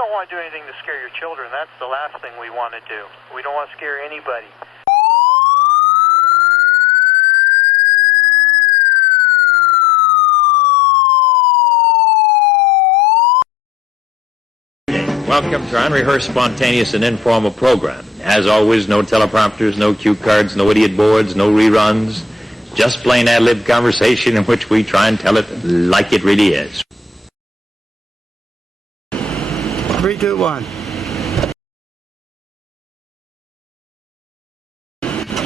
don't want to do anything to scare your children. That's the last thing we want to do. We don't want to scare anybody. Welcome to our unrehearsed, spontaneous, and informal program. As always, no teleprompters, no cue cards, no idiot boards, no reruns. Just plain ad-lib conversation in which we try and tell it like it really is. 3, 2, 1.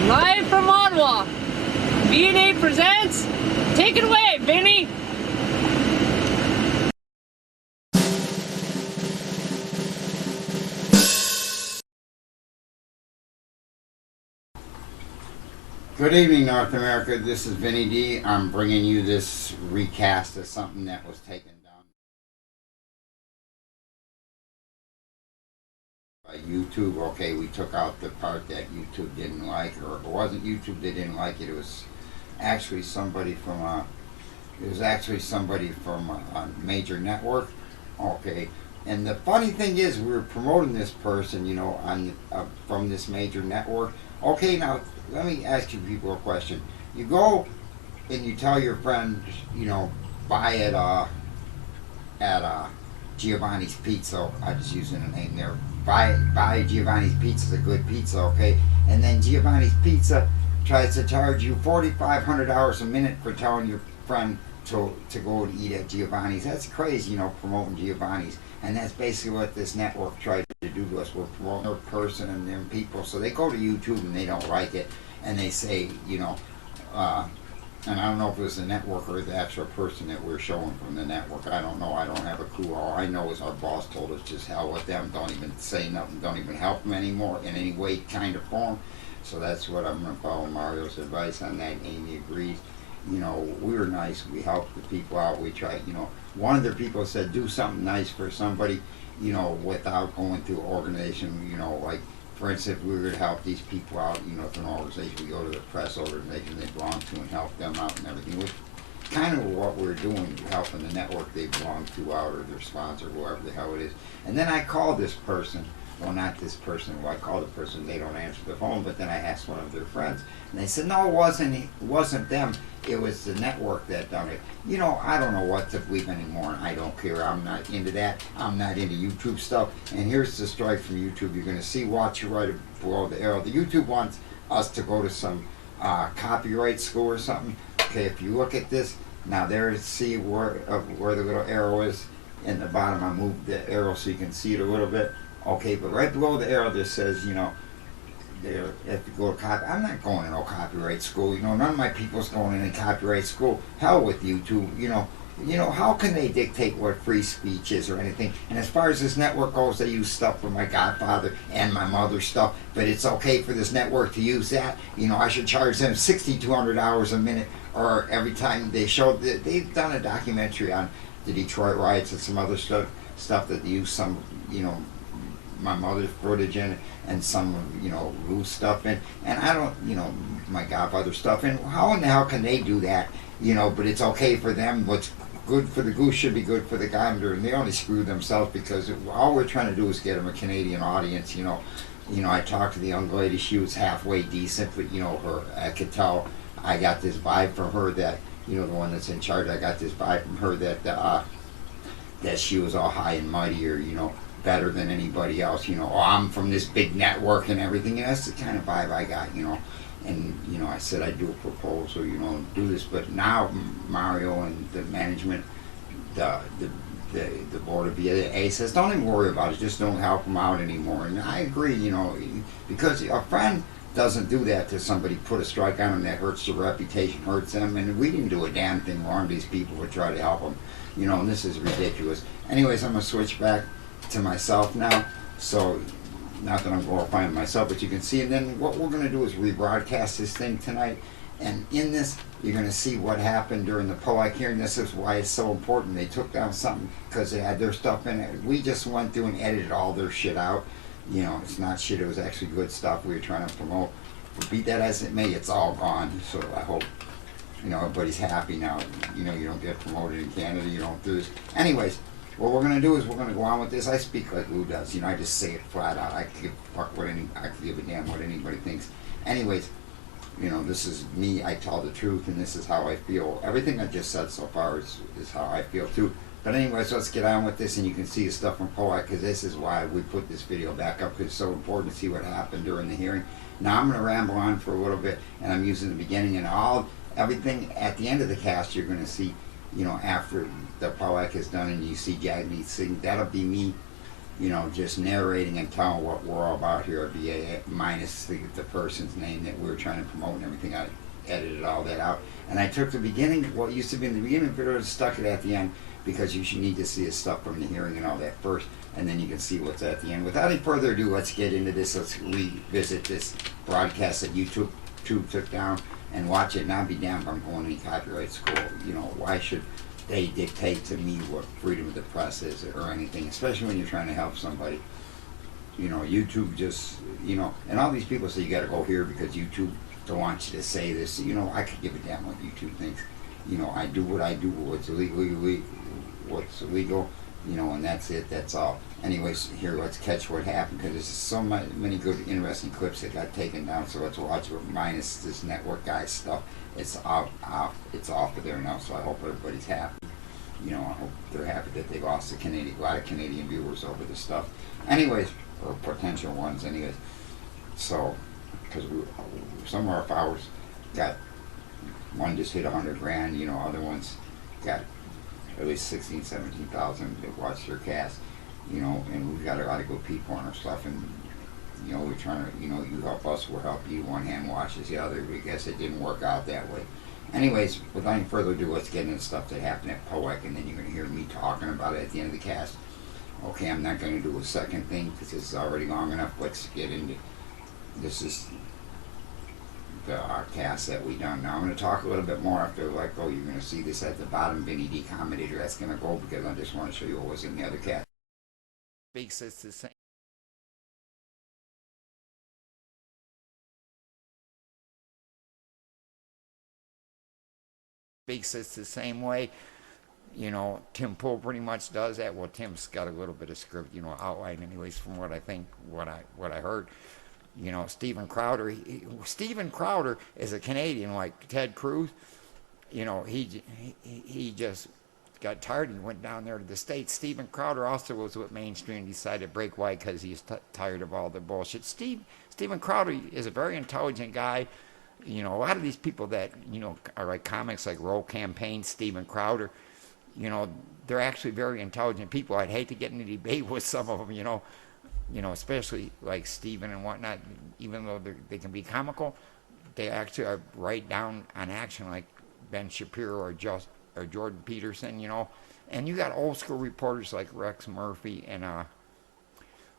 Live from Ottawa, V&A presents. Take it away, Vinny. Good evening, North America. This is Vinny D. I'm bringing you this recast of something that was taken down by YouTube. Okay, we took out the part that YouTube didn't like, or it wasn't YouTube that didn't like it. It was actually somebody from a major network. Okay, and the funny thing is, we were promoting this person, you know, on from this major network. Okay, now let me ask you people a question. You go and you tell your friend, you know, buy it at Giovanni's Pizza. I'm just using a name there. Buy Giovanni's Pizza. It's a good pizza, okay? And then Giovanni's Pizza tries to charge you $4,500 a minute for telling your friend to go and eat at Giovanni's. That's crazy, you know, promoting Giovanni's. And that's basically what this network tried to do to us. We're promoting their person and their people. So they go to YouTube and they don't like it. And they say, you know, and I don't know if it was the network or the actual person that we're showing from the network. I don't know. I don't have a clue. All I know is our boss told us just hell with them. Don't even say nothing. Don't even help them anymore in any way, kind of form. So that's what I'm going to follow Mario's advice on that. Amy agrees. You know, we were nice. We helped the people out. We tried, you know. One of the people said, do something nice for somebody, you know, without going through organization, you know, like, for instance, if we were to help these people out, you know, through an organization, we go to the press organization they belong to and help them out and everything, which kind of what we're doing, helping the network they belong to out or their sponsor, whoever the hell it is. And then I called this person, well, not this person, well, I called the person, they don't answer the phone, but then I asked one of their friends, and they said, no, it wasn't them, it was the network that done it. You know, I don't know what to believe anymore, and I don't care. I'm not into that. I'm not into YouTube stuff. And here's the strike from YouTube. You're going to see, watch it right below the arrow. The YouTube wants us to go to some copyright school or something. Okay, if you look at this, now there, see where the little arrow is in the bottom. I moved the arrow so you can see it a little bit. Okay, but right below the arrow, this says, you know, there, if you go to copy, I'm not going to no copyright school. You know, none of my people's going in a copyright school. Hell with YouTube. You know, how can they dictate what free speech is or anything? And as far as this network goes, they use stuff from my godfather and my mother's stuff. But it's okay for this network to use that. You know, I should charge them $6,200 a minute, or every time they show. They've done a documentary on the Detroit riots and some other stuff that they use some, you know, my mother's footage in, and some, you know, loose stuff in, and I don't, you know, my godfather stuff in. How in the hell can they do that, you know, but it's okay for them? What's good for the goose should be good for the gander, and they only screw themselves because all we're trying to do is get them a Canadian audience, you know. I talked to the young lady, she was halfway decent, but, you know, I could tell, I got this vibe from her that, you know, the one that's in charge, I got this vibe from her that she was all high and mighty, or, you know, better than anybody else, you know, oh, I'm from this big network and everything. And that's the kind of vibe I got, you know. And, you know, I said I'd do a proposal, you know, do this. But now Mario and the management, the board of VA says, don't even worry about it, just don't help them out anymore. And I agree, you know, because a friend doesn't do that to somebody, put a strike on them that hurts their reputation, hurts them. And we didn't do a damn thing wrong. These people would try to help them, you know, and this is ridiculous. Anyways, I'm going to switch back to myself now, so not that I'm glorifying myself, but you can see. And then what we're going to do is rebroadcast this thing tonight, and in this you're going to see what happened during the POAC hearing. This is why it's so important. They took down something because they had their stuff in it. We just went through and edited all their shit out. You know, it's not shit, it was actually good stuff we were trying to promote. But beat that as it may, it's all gone. So I hope, you know, everybody's happy now. You know, you don't get promoted in Canada, you don't do this. Anyways, what we're gonna do is we're gonna go on with this. I speak like Lou does. You know, I just say it flat out. I could give a damn what anybody thinks. Anyways, you know, this is me. I tell the truth, and this is how I feel. Everything I just said so far is how I feel too. But anyways, let's get on with this, and you can see the stuff from POAC, because this is why we put this video back up, because it's so important to see what happened during the hearing. Now I'm going to ramble on for a little bit, and I'm using the beginning and everything at the end of the cast. You're going to see, you know, after the POAC is done, and you see Jagmeed Singh. That'll be me, you know, just narrating and telling what we're all about here. It'll be minus the person's name that we're trying to promote and everything. I edited all that out, and I took the beginning, what used to be in the beginning of the video, and stuck it at the end, because you should need to see the stuff from the hearing and all that first, and then you can see what's at the end. Without any further ado, let's get into this. Let's revisit this broadcast that YouTube took down and watch it. And I'll be damned if I'm going to any copyright school. You know, why should they dictate to me what freedom of the press is or anything, especially when you're trying to help somebody. You know, YouTube just, you know, and all these people say you got to go here because YouTube don't want you to say this. You know, I could give a damn what YouTube thinks. You know, I do what I do, what's what's illegal, you know, and that's it, that's all. Anyways, here, let's catch what happened, because there's so many good, interesting clips that got taken down, so let's watch it, minus this network guy stuff. It's off of there now, so I hope everybody's happy. You know, I hope they're happy that they lost a lot of Canadian viewers over this stuff. Anyways, or potential ones, anyways. So, because some of our followers got, one just hit 100 grand, you know, other ones got at least 16, 17,000 that watch their cast, you know, and we've got a lot of good people on our stuff, and, you know, we're trying to, you know, you help us, we'll help you. One hand washes the other. I guess it didn't work out that way. Anyways, without any further ado, let's get into stuff that happened at POAC, and then you're going to hear me talking about it at the end of the cast. Okay, I'm not going to do a second thing because this is already long enough. Let's get into, this is the cast that we done. Now I'm going to talk a little bit more after like, oh, you're going to see this at the bottom, Vinny D Commentator. That's going to go because I just want to show you what was in the other cast. Speaks it's the same. Speaks it's the same way. You know, Tim Pool pretty much does that. Well, Tim's got a little bit of script, you know, outline anyways from what I think, what I heard. You know, Steven Crowder is a Canadian like Ted Cruz. You know, he just got tired and went down there to the States. Steven Crowder also was with Mainstream and decided to break white because he's tired of all the bullshit. Steven Crowder is a very intelligent guy. You know, a lot of these people that, you know, are like comics like Warcampaign, Steven Crowder, you know, they're actually very intelligent people. I'd hate to get in a debate with some of them, you know, especially like Steven and whatnot, even though they can be comical, they actually are right down on action like Ben Shapiro or Jordan Peterson, you know. And you got old school reporters like Rex Murphy, and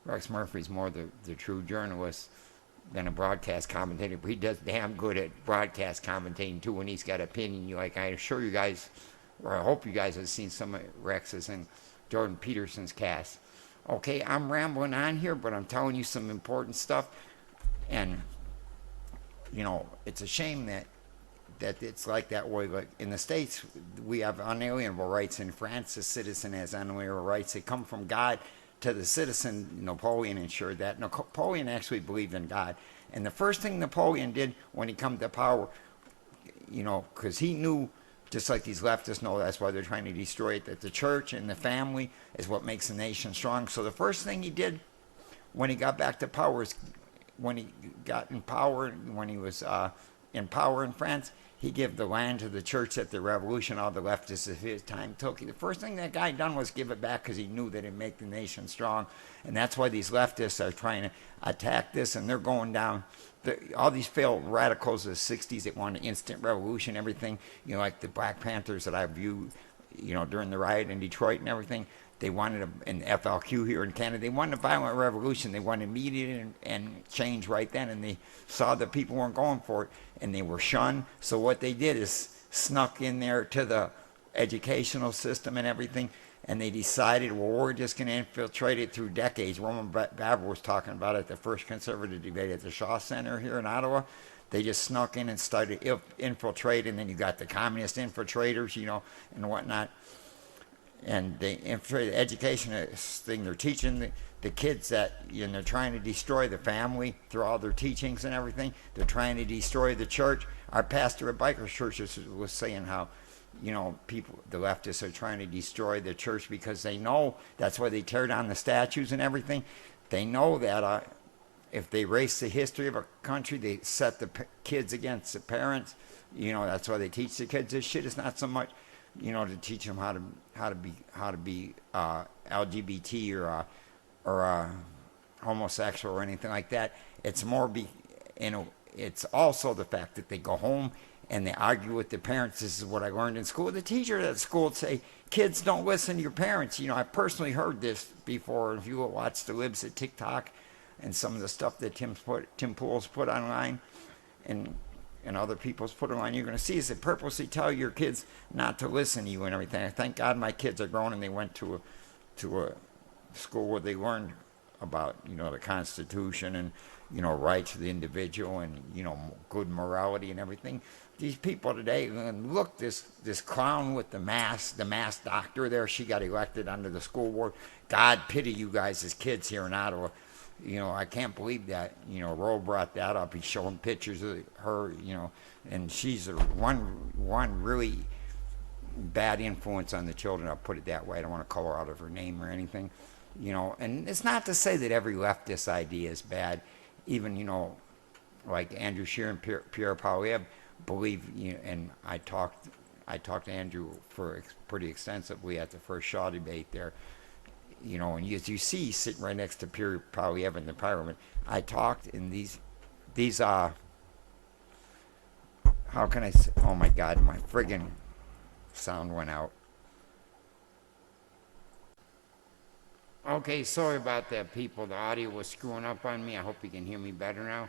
Rex Murphy's more the true journalist than a broadcast commentator, but he does damn good at broadcast commentating too when he's got opinion. You like, I assure you guys, or I hope you guys have seen some of Rex's and Jordan Peterson's cast. Okay, I'm rambling on here, but I'm telling you some important stuff. And, you know, it's a shame that it's like that way. Like in the States, we have unalienable rights. In France, a citizen has unalienable rights. They come from God to the citizen. Napoleon ensured that. Napoleon actually believed in God. And the first thing Napoleon did when he came to power, you know, because he knew, just like these leftists know, that's why they're trying to destroy it, that the church and the family is what makes a nation strong. So the first thing he did when he got back to power is, when he got in power, when he was in power in France, he gave the land to the church that the revolution, all the leftists of his time took. The first thing that guy done was give it back because he knew that it'd make the nation strong. And that's why these leftists are trying to attack this, and they're going down. All these failed radicals of the 60s that wanted instant revolution, everything, you know, like the Black Panthers that I viewed, you know, during the riot in Detroit and everything. They wanted, in FLQ here in Canada, they wanted a violent revolution. They wanted immediate and change right then, and they saw that people weren't going for it, and they were shunned. So what they did is snuck in there to the educational system and everything, and they decided, well, we're just going to infiltrate it through decades. Roman Baber was talking about it at the first conservative debate at the Shaw Center here in Ottawa. They just snuck in and started to infiltrate, and then you got the communist infiltrators, you know, and whatnot. And for the education thing, they're teaching the kids that, you know, they're trying to destroy the family through all their teachings and everything. They're trying to destroy the church. Our pastor at Biker Churches was saying how, you know, people, the leftists are trying to destroy the church because they know that's why they tear down the statues and everything. They know that if they erase the history of a country, they set the kids against the parents. You know, that's why they teach the kids this shit. It's not so much, you know, to teach them how to be LGBT or homosexual or anything like that. It's more it's also the fact that they go home and they argue with the parents. This is what I learned in school. The teacher at school would say, kids, don't listen to your parents. You know, I personally heard this before. If you watch the libs at TikTok and some of the stuff that Tim Pool's put online and other people's put online, you're going to see is they purposely tell your kids not to listen to you and everything. Thank God my kids are grown and they went to a school where they learned about, you know, the Constitution and, you know, rights of the individual and, you know, good morality and everything. These people today, and look, this clown with the mask doctor there, she got elected under the school board. God pity you guys as kids here in Ottawa. You know, I can't believe that. You know, Roe brought that up. He's showing pictures of her, you know, and she's one really bad influence on the children. I'll put it that way. I don't want to call her out of her name or anything. You know, and it's not to say that every leftist idea is bad. Even, you know, like Andrew Scheer and Pierre Poilievre believe, you know, and I talked to Andrew pretty extensively at the first Shaw debate there. You know, and as you see, sitting right next to Pierre Poilievre in the Parliament, I talked in these how can I say, oh my God, my friggin' sound went out. Okay, sorry about that, people. The audio was screwing up on me. I hope you can hear me better now.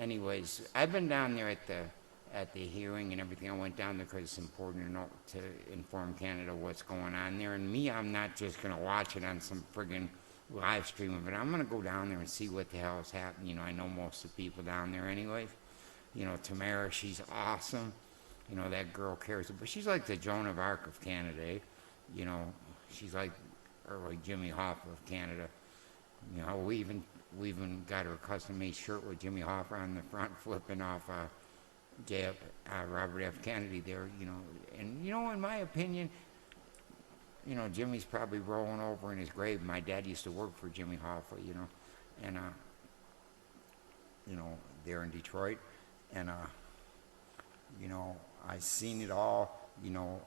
Anyways, I've been down there at the hearing and everything. I went down there because it's important to know, to inform Canada what's going on there. And me, I'm not just going to watch it on some friggin' live stream of it. I'm going to go down there and see what the hell is happening. You know, I know most of the people down there anyways. You know, Tamara, she's awesome. You know, that girl cares. But she's like the Joan of Arc of Canada, eh? You know, she's like Jimmy Hoffa of Canada. You know, we even got her a custom-made shirt with Jimmy Hoffa on the front, flipping off Robert F. Kennedy there. You know, and you know, in my opinion, you know, Jimmy's probably rolling over in his grave. My dad used to work for Jimmy Hoffa, you know, and you know, there in Detroit, and you know, I seen it all, you know.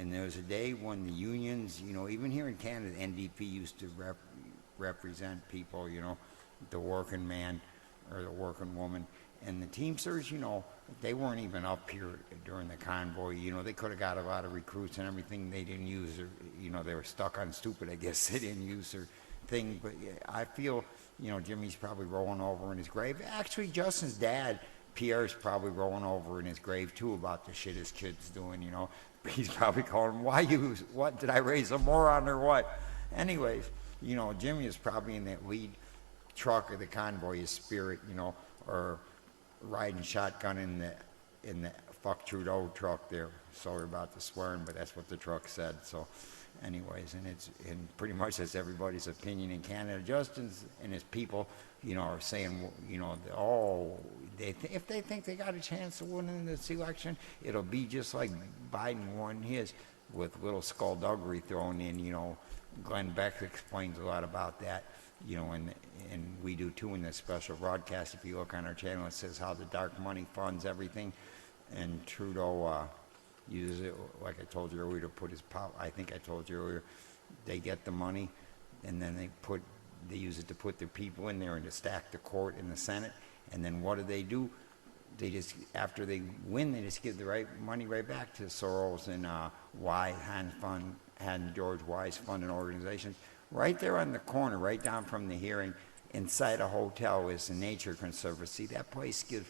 And there was a day when the unions, you know, even here in Canada, the NDP used to represent people, you know, the working man or the working woman. And the Teamsters, you know, they weren't even up here during the convoy. You know, they could have got a lot of recruits and everything. They didn't use their, you know, they were stuck on stupid, I guess. They didn't use their thing. But yeah, I feel, you know, Jimmy's probably rolling over in his grave. Actually, Justin's dad, Pierre's probably rolling over in his grave too about the shit his kid's doing, you know. He's probably calling him, what, did I raise a moron or what? Anyways, you know, Jimmy is probably in that lead truck of the convoy, his Spirit, you know, or riding shotgun in the fuck Trudeau truck there. Sorry about the swearing, but that's what the truck said. So anyways, and pretty much that's everybody's opinion in Canada. Justin's and his people, you know, are saying, you know, if they think they got a chance of winning this election, it'll be just like Biden won his, with little skullduggery thrown in. You know, Glenn Beck explains a lot about that, you know, and we do too in this special broadcast. If you look on our channel, it says how the dark money funds everything, and Trudeau uses it, like I told you earlier, to put his power. I think I told you earlier, they get the money, and then they use it to put their people in there and to stack the court in the Senate. And then what do? They just, after they win, they just give the money right back to Soros and George Wise Fund and organizations. Right there on the corner, right down from the hearing, inside a hotel is the Nature Conservancy. That place gives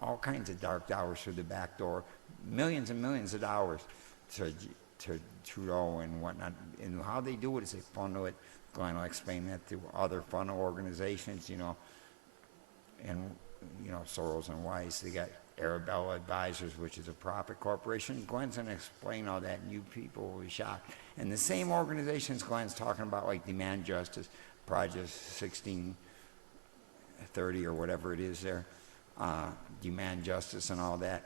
all kinds of dark dollars through the back door, millions and millions of dollars to Trudeau and whatnot. And how they do it is they funnel it. Glenn will explain that through other funnel organizations, you know. And, you know, Soros and Wise, they got Arabella Advisors, which is a profit corporation. Gwen's going to explain all that, and you people will be shocked. And the same organizations Gwen's talking about, like Demand Justice, Project 1630 or whatever it is there, Demand Justice and all that,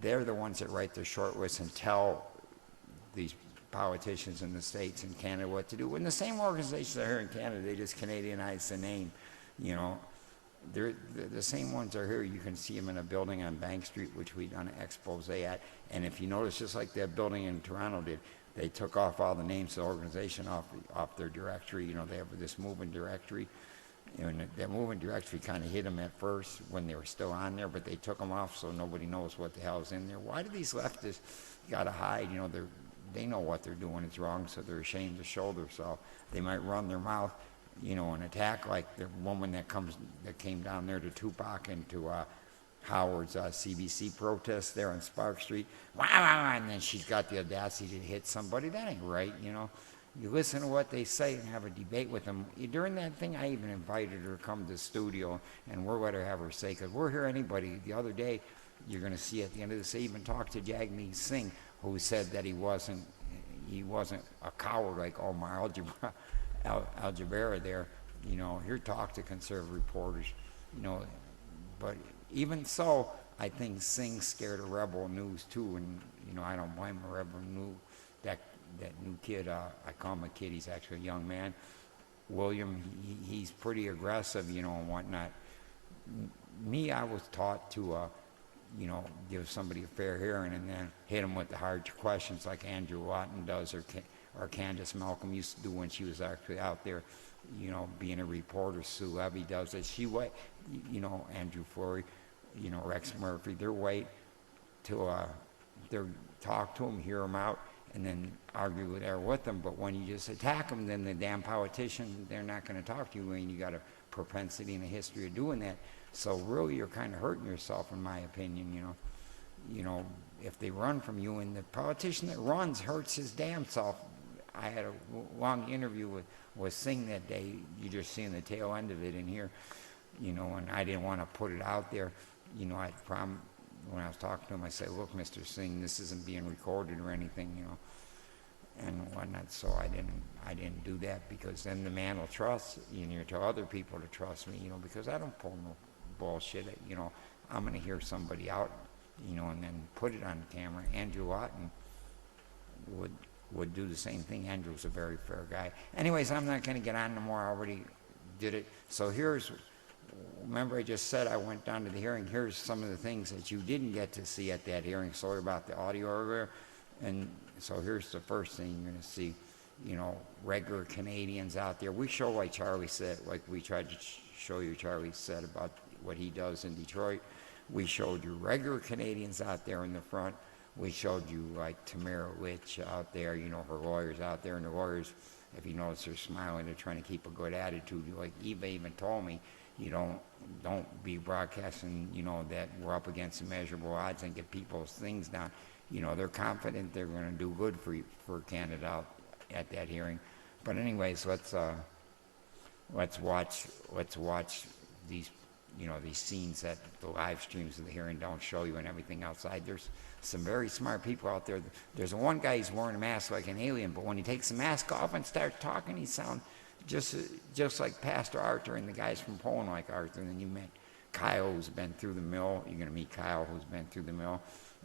they're the ones that write the short lists and tell these politicians in the States and Canada what to do. When the same organizations are here in Canada, they just Canadianize the name, you know. They're the same ones are here. You can see them in a building on Bank Street, which we done an expose at. And if you notice, just like that building in Toronto did, they took off all the names of the organization off their directory. You know, they have this movement directory. And that movement directory kind of hit them at first when they were still on there, but they took them off so nobody knows what the hell is in there. Why do these leftists got to hide? You know, they know what they're doing is wrong, so they're ashamed to show themselves. They might run their mouth, you know, and attack like the woman that came down there to Tupac and to Howard's CBC protest there on Spark Street. Wow, and then she's got the audacity to hit somebody. That ain't right, you know. You listen to what they say and have a debate with them. During that thing, I even invited her to come to the studio, and we're let her have her say, because we'll hear anybody. The other day, you're going to see at the end of this, I even talked to Jagmeed Singh, who said that he wasn't a coward like Omar Al-Jaber there. You know, here talk to conservative reporters, you know. But even so, I think Singh's scared of Rebel News too, and, you know, I don't blame him. Rebel News, that new kid, I call him a kid, he's actually a young man, William, he's pretty aggressive, you know, and whatnot. Me, I was taught to, you know, give somebody a fair hearing and then hit them with the hard questions like Andrew Lawton does or Candace Malcolm used to do when she was actually out there, you know, being a reporter. Sue Levy does it. You know, Andrew Flory, you know, Rex Murphy, they're wait till they're talk to them, hear them out, and then argue with them. But when you just attack them, then the damn politician, they're not going to talk to you, and you got a propensity and a history of doing that. So really, you're kind of hurting yourself, in my opinion. You know, if they run from you, and the politician that runs hurts his damn self. I had a long interview with Singh that day. You just seeing the tail end of it in here, you know, and I didn't want to put it out there. You know, when I was talking to him, I said, look, Mr. Singh, this isn't being recorded or anything, you know, and whatnot. So I didn't do that, because then the man will trust, you know, tell other people to trust me, you know, because I don't pull no bullshit. You know, I'm going to hear somebody out, you know, and then put it on camera. Andrew Lawton would do the same thing. Andrew's a very fair guy. Anyways, I'm not going to get on no more. I already did it. So remember I just said I went down to the hearing. Here's some of the things that you didn't get to see at that hearing. Sorry about the audio earlier. And so here's the first thing you're going to see, you know, regular Canadians out there. We show, like Charlie said, like we tried to show you Charlie said about what he does in Detroit. We showed you regular Canadians out there in the front. We showed you like Tamara Litch out there, you know, her lawyers out there, and the lawyers, if you notice, they're smiling, they're trying to keep a good attitude. Like Eva even told me, you don't be broadcasting, you know, that we're up against immeasurable odds and get people's things down. You know, they're confident they're going to do good for Canada out at that hearing. But anyways, let's watch these, you know, these scenes that the live streams of the hearing don't show you and everything outside. There's some very smart people out there. There's one guy, he's wearing a mask like an alien, but when he takes the mask off and starts talking, he sounds just like Pastor Arthur and the guys from Poland like Arthur. And then you met Kyle, who's been through the mill. You're going to meet Kyle, who's been through the mill.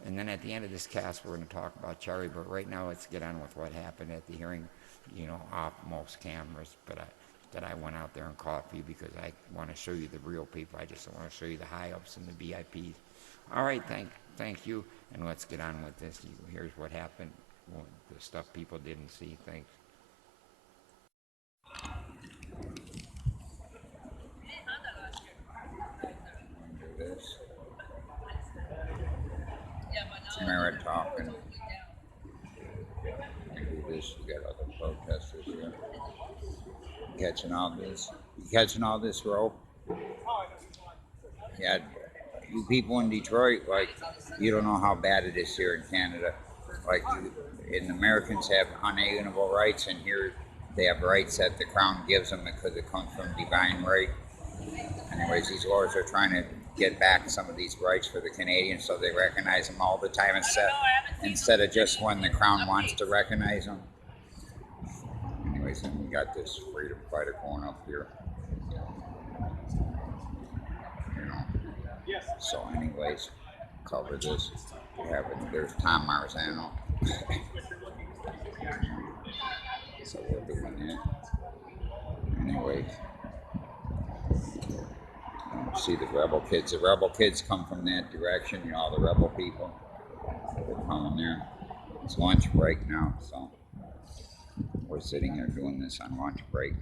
And then at the end of this cast, we're going to talk about Charlie. But right now, let's get on with what happened at the hearing, you know, off most cameras. But I went out there and caught for you because I want to show you the real people. I just want to show you the high-ups and the VIPs. All right, thank you. And let's get on with this. Here's what happened, the stuff people didn't see. Thanks. This. Tamara talking. Do this. You got other protesters here. Catching all this. You catching all this, Ro? Yeah. You people in Detroit, like, you don't know how bad it is here in Canada. Like, and Americans have unalienable rights, and here they have rights that the Crown gives them because it comes from divine right. Anyways, these lawyers are trying to get back some of these rights for the Canadians so they recognize them all the time instead of just when the Crown wants to recognize them. Anyways, then we got this freedom fighter going up here. You know. So anyways, cover this. We have it. There's Tom Marzano. So we're doing that. Anyways. See the rebel kids. The rebel kids come from that direction, you know, all the rebel people. They're coming there. It's lunch break now, so we're sitting there doing this on lunch break.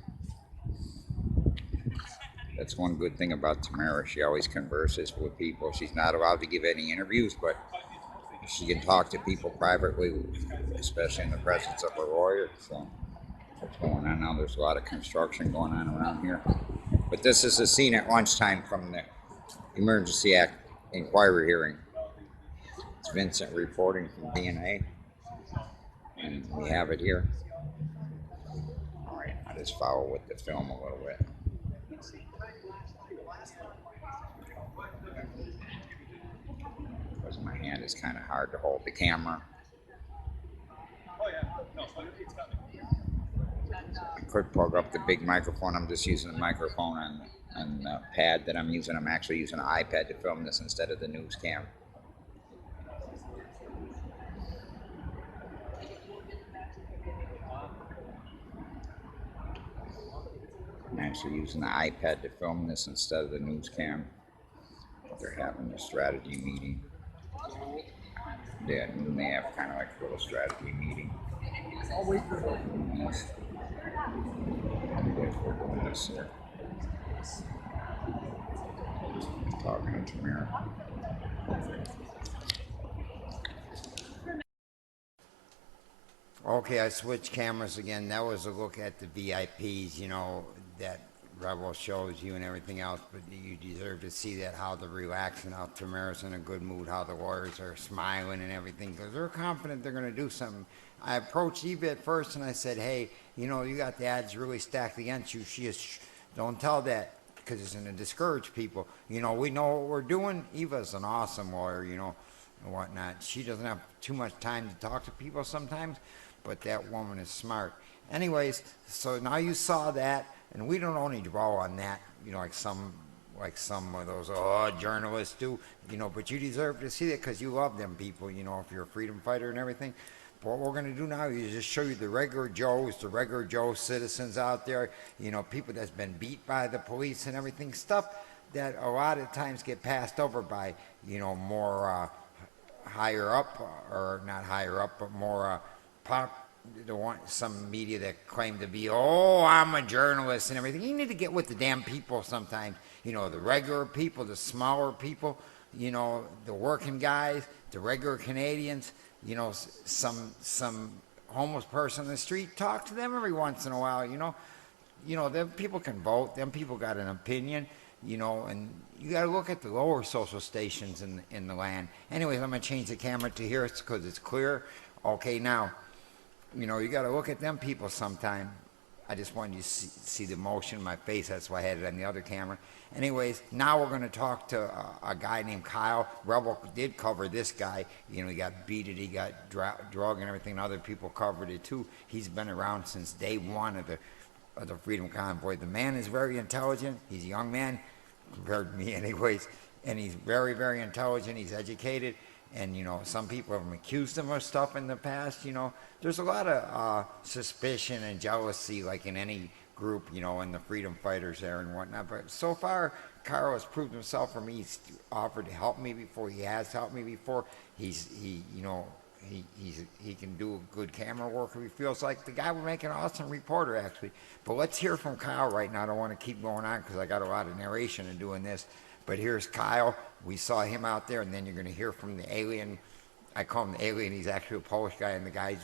That's one good thing about Tamara. She always converses with people. She's not allowed to give any interviews, but she can talk to people privately, especially in the presence of a lawyer. So what's going on now? There's a lot of construction going on around here. But this is a scene at lunchtime from the Emergency Act inquiry hearing. It's Vincent reporting from DNA. And we have it here. All right, I'll just follow with the film a little bit. Because my hand is kind of hard to hold the camera. I could plug up the big microphone. I'm just using the microphone on the pad that I'm using. I'm actually using an iPad to film this instead of the news cam. I'm actually using the iPad to film this instead of the news cam. They're having a strategy meeting. Yeah, they have kind of like a little strategy meeting. I'll wait for this. We're doing this here. Talking to Tamara. Okay, I switched cameras again. That was a look at the VIPs, you know, that Rebel shows you and everything else, but you deserve to see that, how they're relaxing, how Tamara's in a good mood, how the lawyers are smiling and everything, because they're confident they're going to do something. I approached Eva at first and I said, hey, you know, you got the ads really stacked against you. She is, don't tell that, because it's going to discourage people. You know, we know what we're doing. Eva's an awesome lawyer, you know, and whatnot. She doesn't have too much time to talk to people sometimes, but that woman is smart. Anyways, so now you saw that, and we don't only draw on that, you know, like some of those journalists do, you know, but you deserve to see that because you love them people, you know, if you're a freedom fighter and everything. But what we're going to do now is just show you the regular Joes, the regular Joe citizens out there, you know, people that's been beat by the police and everything, stuff that a lot of times get passed over by, you know, more higher up, or not higher up, but more some media that claim to be, oh, I'm a journalist and everything. You need to get with the damn people sometimes. You know, the regular people, the smaller people, you know, the working guys, the regular Canadians, you know, some homeless person in the street. Talk to them every once in a while, you know. You know, them people can vote. Them people got an opinion, you know, and you got to look at the lower social stations in the land. Anyways, I'm going to change the camera to here because it's clear. Okay, now, you know, you got to look at them people sometime. I just wanted you to see the emotion in my face. That's why I had it on the other camera. Anyways, now we're going to talk to a guy named Kyle. Rebel did cover this guy. You know, he got beaten, he got drug and everything. Other people covered it too. He's been around since day one of the Freedom Convoy. The man is very intelligent. He's a young man compared to me anyways. And he's very, very intelligent. He's educated. And, you know, some people have accused him of stuff in the past, you know. There's a lot of suspicion and jealousy, like in any group, you know, in the freedom fighters there and whatnot. But so far, Carl has proved himself for me. He's offered to help me before. He has helped me before. He can do good camera work if he feels like. The guy will make an awesome reporter, actually. But let's hear from Kyle right now. I don't want to keep going on because I got a lot of narration in doing this. But here's Kyle. We saw him out there, and then you're going to hear from the alien. I call him the alien. He's actually a Polish guy, and the guys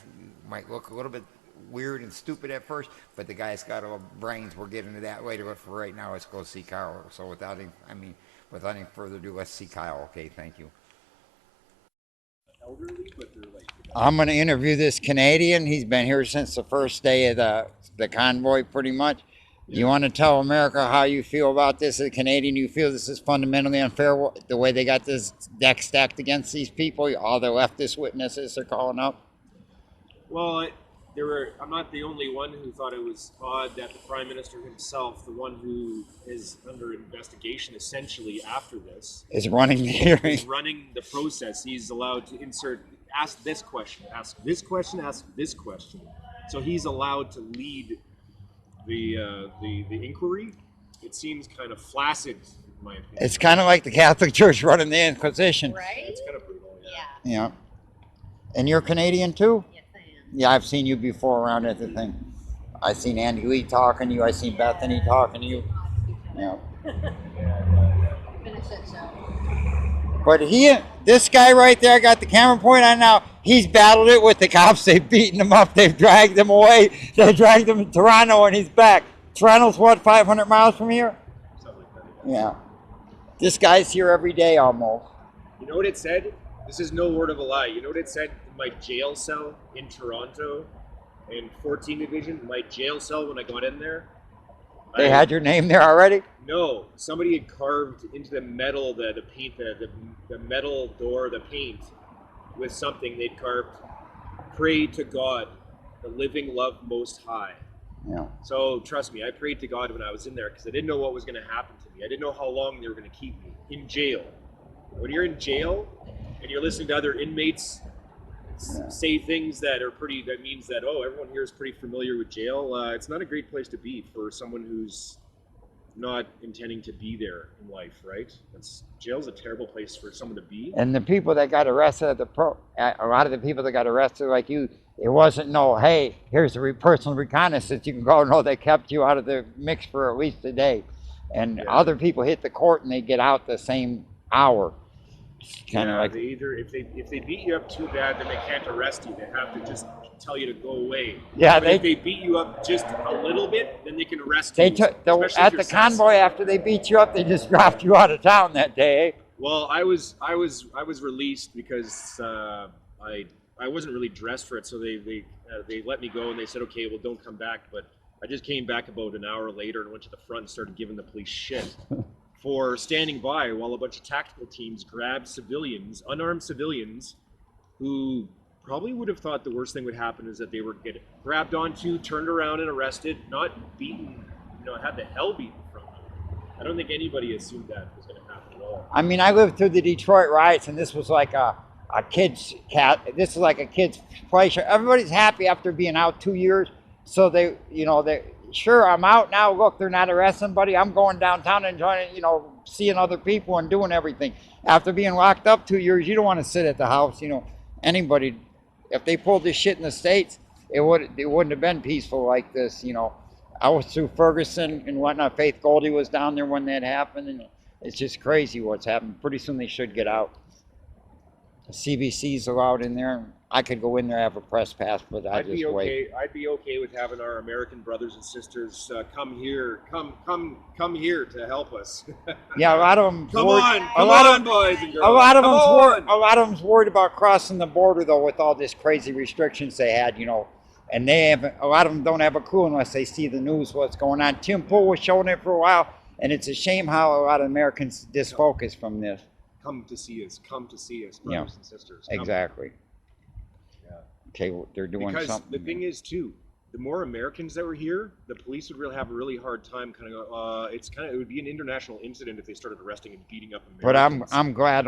might look a little bit weird and stupid at first, but the guy's got a brains. We'll get into that later, but for right now, let's go see Kyle. So without any further ado, let's see Kyle. Okay, thank you. I'm going to interview this Canadian. He's been here since the first day of the convoy, pretty much. You want to tell America how you feel about this as a Canadian? You feel this is fundamentally unfair, the way they got this deck stacked against these people, all the leftist witnesses they're calling up? Well, I'm not the only one who thought it was odd that the Prime Minister himself, the one who is under investigation essentially after this, Is running the hearing. is running the process. He's allowed to ask this question, ask this question, ask this question. So he's allowed to lead the inquiry. It seems kind of flaccid, in my opinion. It's kind of like the Catholic Church running the Inquisition. Right? It's kind of brutal. Yeah. Yeah. And you're Canadian too? Yes, I am. Yeah, I've seen you before around at the thing. I've seen Andy Lee talking to you. I've seen Bethany talking to you. Yeah. Finish that show. But this guy right there, I got the camera point on now, he's battled it with the cops. They've beaten him up. They've dragged him away. They dragged him to Toronto and he's back. Toronto's what, 500 miles from here? Something like that. Yeah. This guy's here every day almost. You know what it said? This is no word of a lie. You know what it said in my jail cell in Toronto in 14 Division? My jail cell when I got in there. They had your name there already? No, somebody had carved into the metal, the paint, the metal door, the paint, with something they'd carved, "Pray to God, the living love most high." Yeah. So trust me, I prayed to God when I was in there because I didn't know what was going to happen to me. I didn't know how long they were going to keep me in jail. When you're in jail and you're listening to other inmates say things that means that, oh, everyone here is pretty familiar with jail. It's not a great place to be for someone who's not intending to be there in life, right? Jail's a terrible place for someone to be. And the people that got arrested a lot of the people that got arrested like you, it wasn't hey, here's a personal reconnaissance. You can go. No, they kept you out of the mix for at least a day. And other people hit the court and they get out the same hour. Kind of like they either if they beat you up too bad, then they can't arrest you. They have to just tell you to go away. Yeah, but if they beat you up just a little bit, then they can arrest you. They took at the convoy after they beat you up. They just dropped you out of town that day. Well, I was released because I wasn't really dressed for it, so they let me go and they said, okay, well, don't come back. But I just came back about an hour later and went to the front and started giving the police shit for standing by while a bunch of tactical teams grabbed civilians, unarmed civilians, who probably would have thought the worst thing would happen is that they were get grabbed onto, turned around and arrested, not beaten, had the hell beaten from them. I don't think anybody assumed that was going to happen at all. I mean, I lived through the Detroit riots, and this was like a kid's this is like a kid's pleasure. Everybody's happy after being out 2 years, so they sure, I'm out now. Look, they're not arresting anybody. I'm going downtown and enjoying, seeing other people and doing everything. After being locked up 2 years, you don't want to sit at the house. Anybody, if they pulled this shit in the States, it wouldn't have been peaceful like this. I was through Ferguson and whatnot. Faith Goldie was down there when that happened, and it's just crazy what's happened. Pretty soon they should get out. The CBC's allowed in there. I could go in there, have a press pass, but I'd just wait. I'd be okay with having our American brothers and sisters come here to help us. Yeah, a lot of them. Come on, boys and girls. A lot of them's worried about crossing the border though, with all this crazy restrictions they had, and a lot of them don't have a clue unless they see the news what's going on. Tim Pool was showing it for a while, and it's a shame how a lot of Americans disfocus from this. Come to see us, brothers and sisters. Come. Exactly. Yeah. Okay, well, they're doing because something. The thing is, too, the more Americans that were here, the police would really have a really hard time it would be an international incident if they started arresting and beating up Americans. But I'm glad,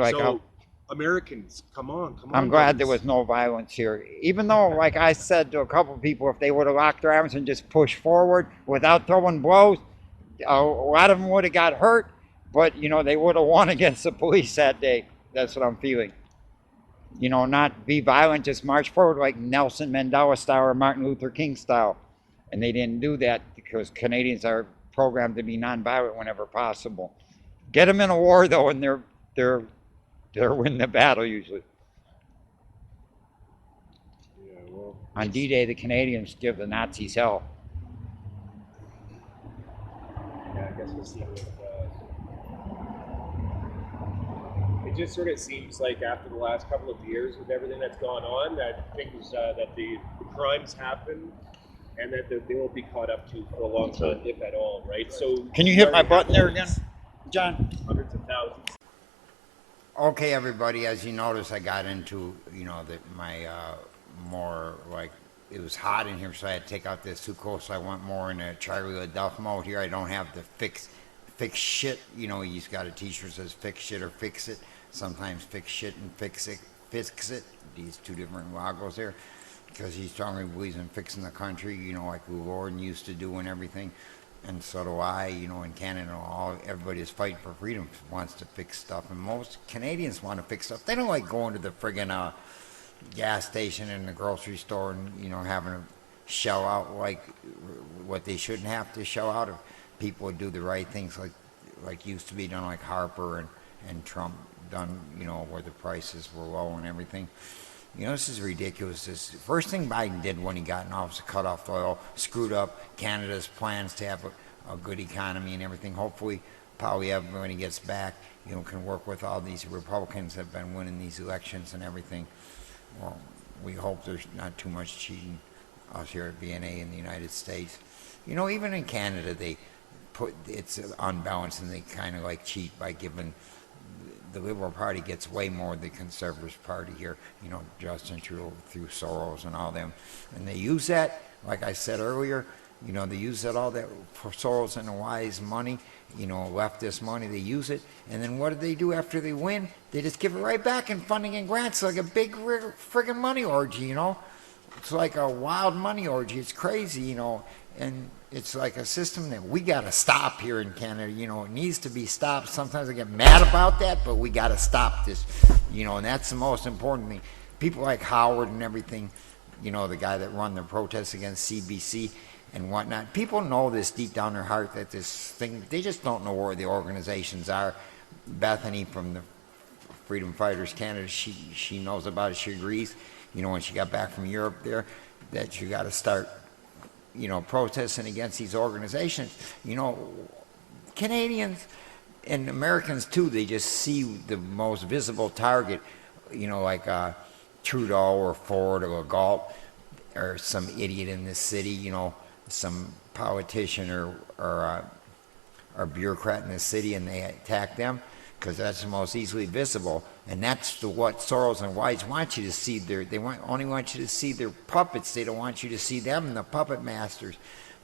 Americans, come on. I'm glad there was no violence here. Even though, like I said to a couple of people, if they would have locked their arms and just pushed forward without throwing blows, a lot of them would have got hurt. But, they would have won against the police that day. That's what I'm feeling. Not be violent, just march forward like Nelson Mandela style or Martin Luther King style. And they didn't do that because Canadians are programmed to be nonviolent whenever possible. Get them in a war, though, and they're winning the battle usually. Yeah, well, on D-Day, the Canadians give the Nazis hell. Yeah, I guess we'll see it just sort of seems like after the last couple of years with everything that's gone on, that things, that the crimes happen and that they won't be caught up to for a long time, if at all, right? So Can you hit my button there again, John? Hundreds of thousands. Okay, everybody, as you notice, I got into, my more like, it was hot in here, so I had to take out this too cold, so I went more in a Charlie LaDuff mode here. I don't have the fix shit, he's got a t-shirt that says fix shit or fix it. Sometimes fix shit and fix it. These two different logos there, because he strongly believes in fixing the country, like Lord used to do and everything. And so do I, in Canada, everybody is fighting for freedom, wants to fix stuff. And most Canadians want to fix stuff. They don't like going to the friggin' gas station and the grocery store and, having to shell out like what they shouldn't have to shell out. If people would do the right things like used to be done, like Harper and Trump done, where the prices were low and everything. This is ridiculous. This first thing Biden did when he got in office, cut off the oil, screwed up Canada's plans to have a good economy and everything. Hopefully, Poilievre, when he gets back, can work with all these Republicans that have been winning these elections and everything. Well, we hope there's not too much cheating us here at BNA in the United States. Even in Canada, they put it's unbalanced and they kind of like cheat by giving. The Liberal Party gets way more than the Conservative Party here, Justin Trudeau through Soros and all them. And they use that, like I said earlier, they use all that for Soros and the wise money, leftist money, they use it. And then what do they do after they win? They just give it right back in funding and grants, like a big friggin' money orgy, It's like a wild money orgy. It's crazy, and it's like a system that we got to stop here in Canada. It needs to be stopped. Sometimes I get mad about that, but we got to stop this, and that's the most important thing. People like Howard and everything, the guy that run the protests against CBC and whatnot, people know this deep down their heart that this thing, they just don't know where the organizations are. Bethany from the Freedom Fighters Canada, she knows about it. She agrees, when she got back from Europe there, that you got to start protesting against these organizations. Canadians and Americans too, they just see the most visible target, like Trudeau or Ford or Galt or some idiot in this city, some politician or bureaucrat in this city, and they attack them because that's the most easily visible. And that's what Soros and Wise want you to see. Only want you to see their puppets. They don't want you to see them, the puppet masters.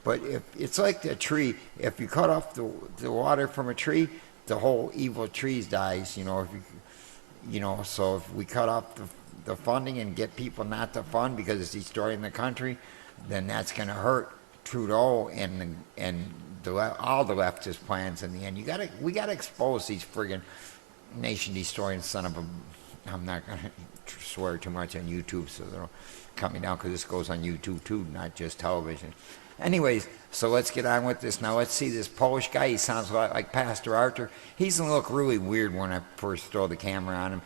But if it's like the tree. If you cut off the water from a tree, the whole evil trees dies. So if we cut off the funding and get people not to fund because it's destroying the country, then that's going to hurt Trudeau and all the leftist plans in the end. We gotta expose these friggin' nation-destroying son of a... I'm not going to swear too much on YouTube, so they'll cut me down because this goes on YouTube too, not just television. Anyways, so let's get on with this. Now let's see this Polish guy. He sounds a lot like Pastor Arthur. He's going to look really weird when I first throw the camera on him.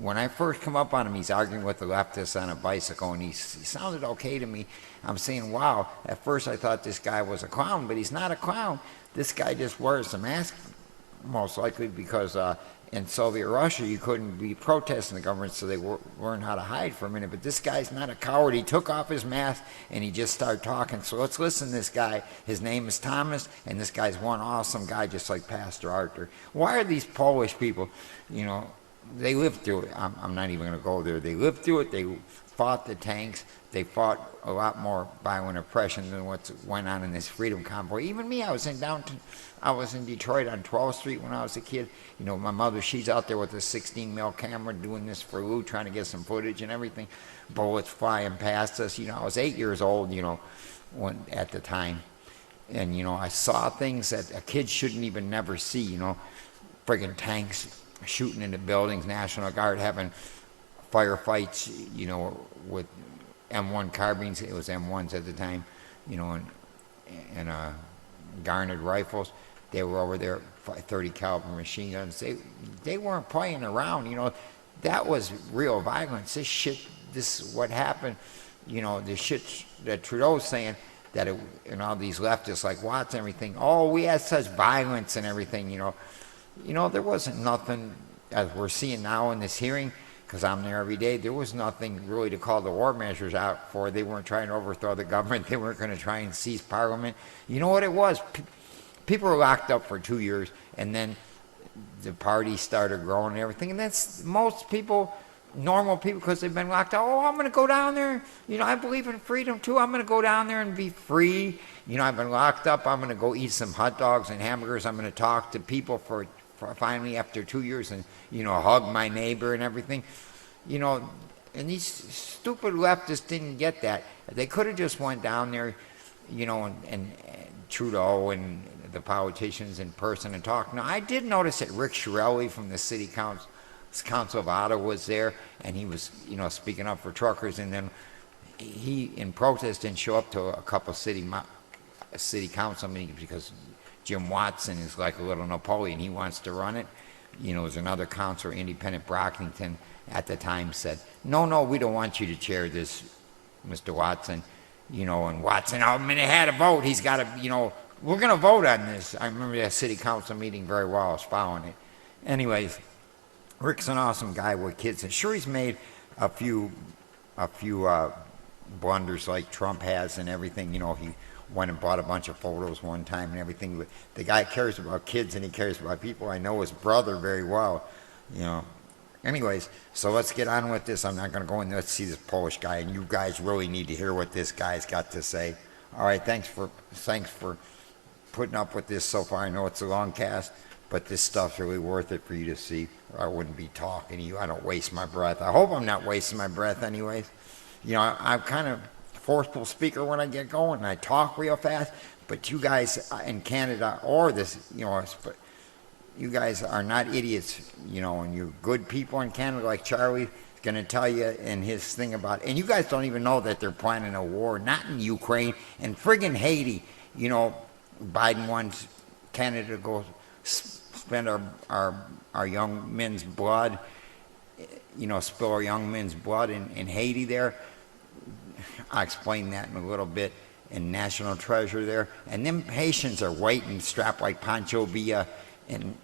When I first come up on him, he's arguing with the leftists on a bicycle, and he sounded okay to me. I'm saying, wow, at first I thought this guy was a clown, but he's not a clown. This guy just wears a mask, most likely because in Soviet Russia you couldn't be protesting the government, so they learned how to hide for a minute. But this guy's not a coward. He took off his mask and he just started talking. So let's listen to this guy. His name is Thomas, and this guy's one awesome guy, just like Pastor Arthur. Why are these Polish people, they lived through it. I'm not even going to go there. They lived through it. They fought the tanks. They fought a lot more violent oppression than what went on in this freedom convoy. Even me, I was in Detroit on 12th Street when I was a kid. My mother, she's out there with a 16mm camera doing this for Lou, trying to get some footage and everything. Bullets flying past us. I was 8 years old, at the time. And, I saw things that a kid shouldn't even never see, friggin' tanks shooting into buildings, National Guard having firefights, with M1 carbines. It was M1s at the time, and garnered rifles. They were over there, 30 caliber machine guns. They weren't playing around. That was real violence. This what happened. The shit that Trudeau's saying that and all these leftists like Watts and everything. Oh, we had such violence and everything. There wasn't nothing as we're seeing now in this hearing. because I'm there every day, there was nothing really to call the war measures out for. They weren't trying to overthrow the government. They weren't going to try and seize Parliament. You know what it was? People were locked up for 2 years, and then the party started growing and everything. And that's most people, normal people, because they've been locked up. Oh, I'm going to go down there. You know, I believe in freedom too. I'm going to go down there and be free. You know, I've been locked up. I'm going to go eat some hot dogs and hamburgers. I'm going to talk to people for finally after 2 years and, you know, hug my neighbor and everything. You know, and these stupid leftists didn't get that. They could have just went down there, you know, and Trudeau and the politicians in person and talked. Now, I did notice that Rick Shirelli from the City Council of Ottawa was there, and he was, you know, speaking up for truckers, and then he, in protest, didn't show up to a couple city council meetings because Jim Watson is like a little Napoleon. He wants to run it. You know, there's another councilor, Independent Brockington, at the time said, no, we don't want you to chair this, Mr. Watson. You know, and Watson, I mean, they had a vote. He's got to, you know, we're going to vote on this. I remember that city council meeting very well. I was following it. Anyways, Rick's an awesome guy with kids. And sure, he's made a few blunders like Trump has and everything. You know, he went and bought a bunch of photos one time and everything. But the guy cares about kids and he cares about people. I know his brother very well, you know. Anyways, so let's get on with this. I'm not going to go in there. Let's see this Polish guy, and you guys really need to hear what this guy's got to say. All right, thanks for putting up with this so far. I know it's a long cast, but this stuff's really worth it for you to see, or I wouldn't be talking to you. I don't waste my breath. I hope I'm not wasting my breath anyways. You know, I'm kind of a forceful speaker when I get going, and I talk real fast, but you guys in Canada, or this, you know, you guys are not idiots, you know, and you're good people in Canada, like Charlie's going to tell you in his thing about, and you guys don't even know that they're planning a war, not in Ukraine, and friggin' Haiti. You know, Biden wants Canada to go spend our young men's blood, you know, spill our young men's blood in Haiti there. I'll explain that in a little bit in National Treasure there. And them Haitians are waiting, strapped like Pancho Villa and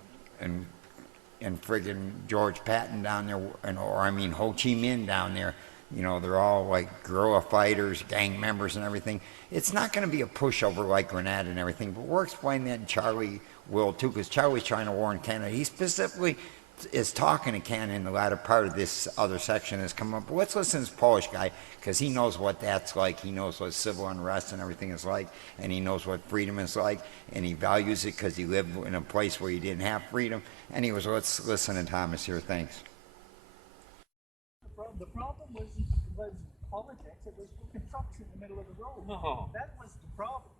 friggin' George Patton down there, or I mean Ho Chi Minh down there. You know, they're all like guerrilla fighters, gang members and everything. It's not going to be a pushover like Grenada and everything, but we're explaining that, and Charlie will too, because Charlie's trying to warn Canada. He specifically is talking to Canada in the latter part of this other section that's come up. But let's listen to this Polish guy, because he knows what that's like. He knows what civil unrest and everything is like, and he knows what freedom is like, and he values it because he lived in a place where he didn't have freedom. Anyways, let's listen to Thomas here. Thanks. The problem was politics. It was fucking trucks in the middle of the road. No. That was the problem.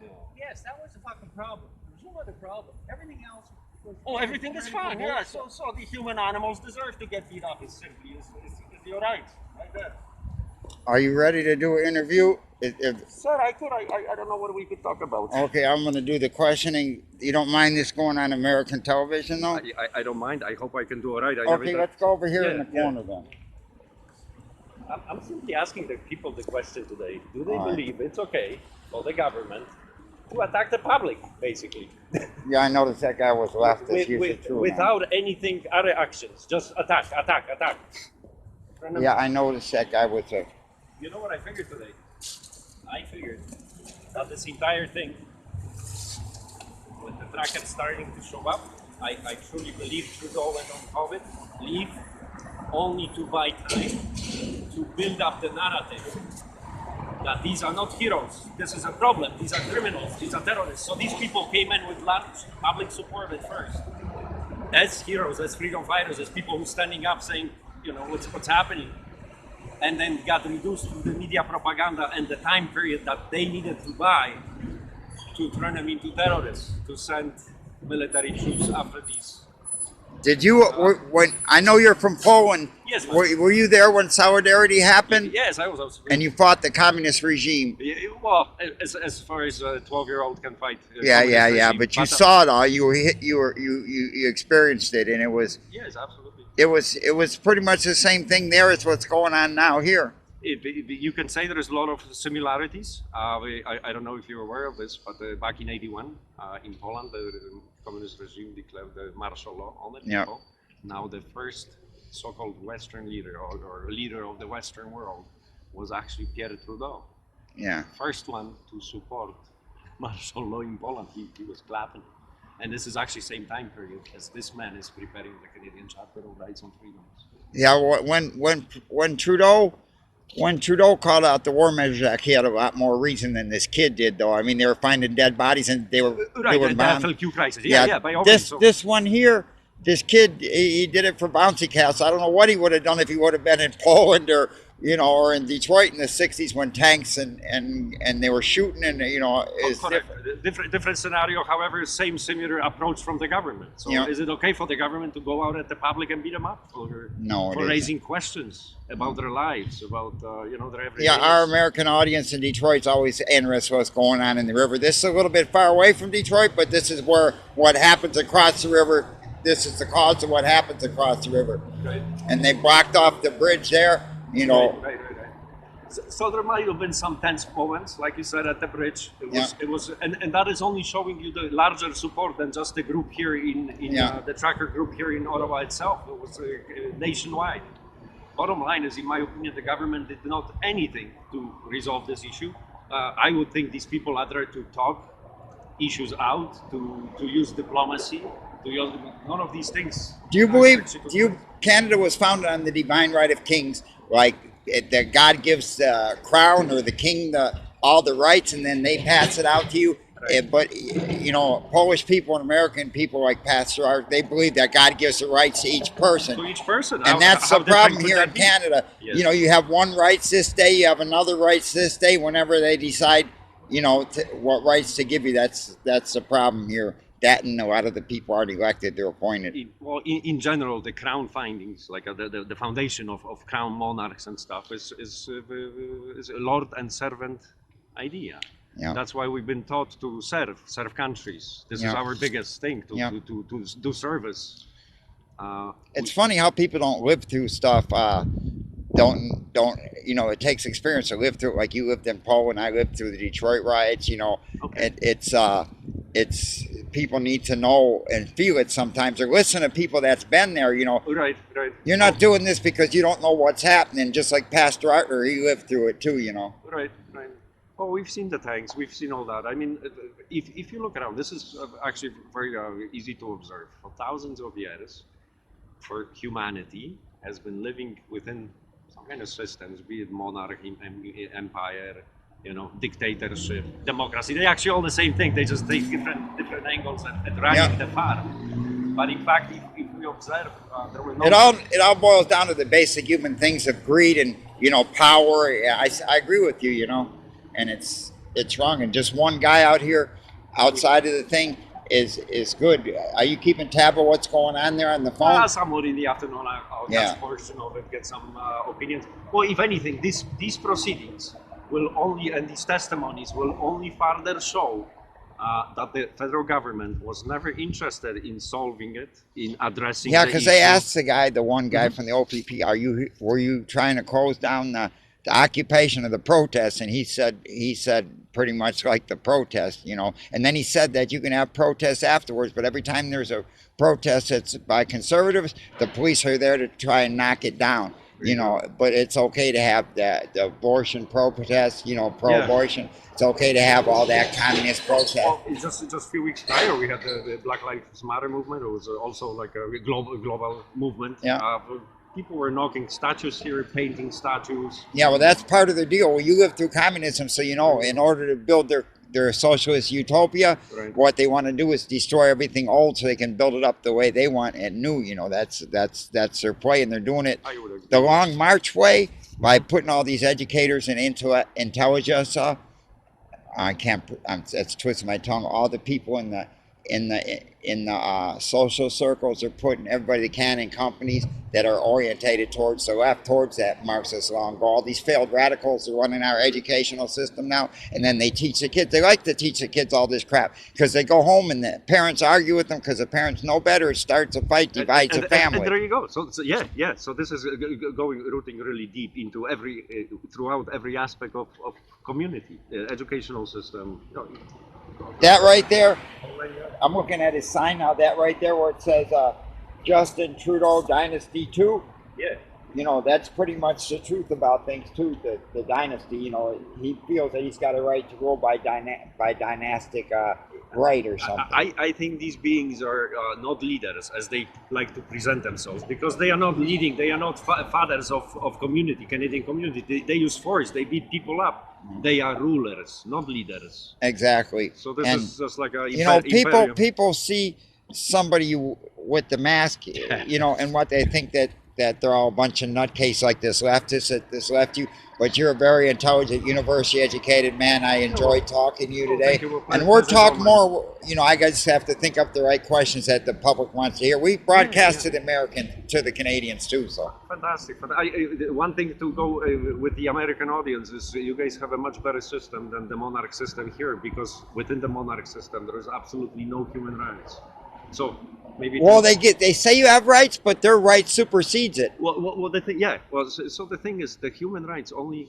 No. Yes, that was the fucking problem. There was no other problem. Everything else was... Oh, everything is fine, yeah. So the human animals deserve to get beat up is simply is your right. Right there. Are you ready to do an interview? Sir, I don't know what we could talk about. Okay, I'm going to do the questioning. You don't mind this going on American television, though? I don't mind. I hope I can do all right. Okay, let's go over here in the corner then. I'm simply asking the people the question today. Do they believe it's okay for the government to attack the public, basically? Yeah, I noticed that guy was leftist. Without anything, other actions, just attack. Yeah, I noticed that guy was a... You know what I figured today? I figured that this entire thing, with the trackers starting to show up, I truly believe Trudeau went on COVID, leave, only to buy time to build up the narrative that these are not heroes, this is a problem, these are criminals, these are terrorists. So these people came in with large public support at first, as heroes, as freedom fighters, as people who are standing up saying, you know, what's happening, and then got reduced to the media propaganda and the time period that they needed to buy to turn them into terrorists, to send military troops after these. Did you, when I know you're from Poland, yes, were you there when Solidarity happened? Yes, I was. And you fought the communist regime? Well, as far as a 12-year-old can fight. Yeah. But you saw it all. You experienced it, and it was. Yes, absolutely. It was pretty much the same thing there as what's going on now here. You can say there's a lot of similarities. I don't know if you're aware of this, but back in '81 in Poland, the communist regime declared the martial law on the people. Now the first so-called Western leader or leader of the Western world was actually Pierre Trudeau. Yeah. First one to support martial law in Poland. He was clapping. And this is actually same time period as this man is preparing the Canadian Charter of Rights and Freedoms. Yeah, when Trudeau called out the War Measures Act, he had a lot more reason than this kid did, though. I mean, they were finding dead bodies and they were right. The FLQ crisis. Yeah. By all means. This one here, this kid, he did it for bouncy castle. I don't know what he would have done if he would have been in Poland or or in Detroit in the '60s when tanks and they were shooting and is different scenario. However, similar approach from the government. So is it okay for the government to go out at the public and beat them up for raising questions about their lives, about their everyday lives? Our American audience in Detroit's always interested in what's going on in the river. This is a little bit far away from Detroit, but this is where what happens across the river. This is the cause of what happens across the river. Right. And they blocked off the bridge there. Right. So there might have been some tense moments, like you said, at the bridge. It was, and that is only showing you the larger support than just the group here in the tracker group here in Ottawa itself. It was nationwide. Bottom line is, in my opinion, the government did not anything to resolve this issue. I would think these people are there to talk issues out, to use diplomacy. None of these things. Do you believe? Canada was founded on the divine right of kings, like that God gives the crown or the king all the rights, and then they pass it out to you. Right. But Polish people and American people like Pastor Art, they believe that God gives the rights to each person. To each person, and that's the problem here in Canada. Yes. You have one rights this day, you have another rights this day. Whenever they decide, what rights to give you, that's the problem here. That and a lot of the people aren't elected, they're appointed. In general, the crown findings, like the foundation of crown monarchs and stuff, is a lord and servant idea. Yeah. That's why we've been taught to serve countries. This is our biggest thing, to do service. It's funny how people don't live through stuff. It takes experience to live through it. Like you lived in Poland, I lived through the Detroit riots. Okay. It's people need to know and feel it sometimes, or listen to people that's been there. Right. You're not doing this because you don't know what's happening. Just like Pastor Arthur, he lived through it too. Right. Oh, we've seen the tanks. We've seen all that. I mean, if you look around, this is actually very easy to observe. For thousands of years, for humanity has been living within some kind of systems, be it monarchy, empire, dictatorship, democracy. They're actually all the same thing. They just take different angles and drag them apart. But in fact, if we observe, there were no. It all boils down to the basic human things of greed and power. I agree with you. And it's wrong. And just one guy out here, outside of the thing, is good. Are you keeping tab of what's going on there on the phone? Somewhat in the afternoon, I'll catch a portion of it, get some opinions. Well, if anything, these proceedings will only, and these testimonies will only further show that the federal government was never interested in solving it, in addressing. Yeah, because they asked the one guy from the OPP, were you trying to close down the occupation of the protest? And he said pretty much like the protest, and then he said that you can have protests afterwards, but every time there's a protest that's by conservatives, the police are there to try and knock it down. But it's okay to have the abortion protest, pro-abortion. Yeah. It's okay to have all that communist protest. Well, just a few weeks prior, we had the Black Lives Matter movement. It was also like a global movement. Yeah. People were knocking statues here, painting statues. Yeah, well, that's part of the deal. Well, you lived through communism, so in order to build their socialist utopia, what they want to do is destroy everything old so they can build it up the way they want and new. That's their play, and they're doing it the Long March way by putting all these educators and intelligence. It's twisting my tongue. All the people in the social circles are putting everybody they can in companies that are orientated towards the left, towards that Marxist long goal. All these failed radicals are running our educational system now, and then they teach the kids. They like to teach the kids all this crap because they go home and the parents argue with them because the parents know better. It starts a fight, divides a family. And there you go. So yeah. So this is rooting really deep into throughout every aspect of community, educational system. That right there, I'm looking at his sign now, that right there where it says Justin Trudeau Dynasty 2, that's pretty much the truth about things too. The dynasty, he feels that he's got a right to rule by dynastic right or something. I think these beings are not leaders as they like to present themselves, because they are not leading. They are not fathers of community, Canadian community. They use force. They beat people up. They are rulers, not leaders. Exactly. So this is just like a people see somebody with the mask, and what they think that they're all a bunch of nutcases like this leftist that this left you. But you're a very intelligent, university-educated man. I enjoyed talking to you today. And we'll talk more. I just have to think up the right questions that the public wants to hear. We broadcast to the Canadians too. So fantastic. One thing to go with the American audience is you guys have a much better system than the monarch system here, because within the monarch system there is absolutely no human rights. So maybe. Well, they say you have rights, but their right supersedes it. Well, the thing, yeah. Well, so the thing is, the human rights only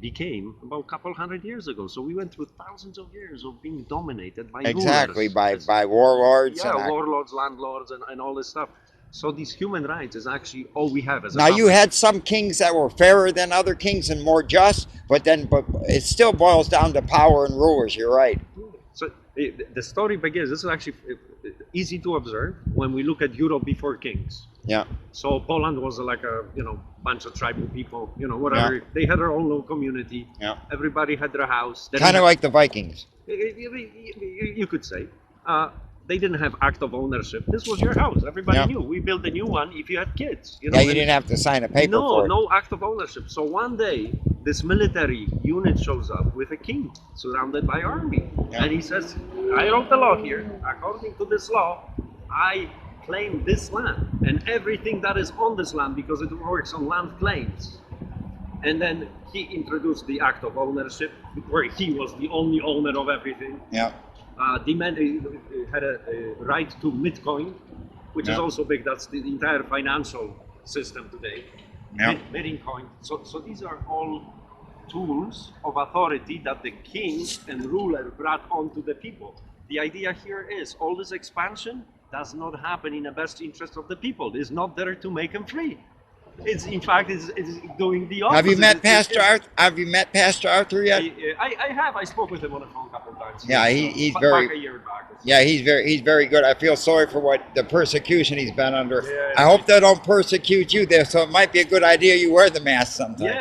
became about a couple hundred years ago. So we went through thousands of years of being dominated by exactly rulers. by warlords. Yeah, warlords, landlords, and all this stuff. So these human rights is actually all we have as a now you had some kings that were fairer than other kings and more just, but it still boils down to power and rulers. You're right. So the story begins. This is actually easy to observe when we look at Europe before kings. Yeah. So Poland was like a bunch of tribal people, whatever. Yeah. They had their own little community. Yeah. Everybody had their house. Kind of like the Vikings. You could say. They didn't have act of ownership. This was your house. Everybody knew. We built a new one if you had kids. Yeah, you didn't have to sign a paper for it. No act of ownership. So one day, this military unit shows up with a king surrounded by army. Yeah. And he says, I wrote the law here. According to this law, I claim this land and everything that is on this land, because it works on land claims. And then he introduced the act of ownership, where he was the only owner of everything. Yeah. Had a right to Bitcoin, which is also big. That's the entire financial system today. Bitcoin coin. So these are all tools of authority that the king and ruler brought onto the people. The idea here is all this expansion does not happen in the best interest of the people. It's not there to make them free. It's doing the opposite. Have you met Pastor Arthur? Have you met Pastor Arthur yet? I have. I spoke with him on the phone a couple of times. Yeah, he's very. Back a year back. Yeah, he's very good. I feel sorry for what the persecution he's been under. Yeah, I hope they don't persecute you there. So it might be a good idea you wear the mask sometime.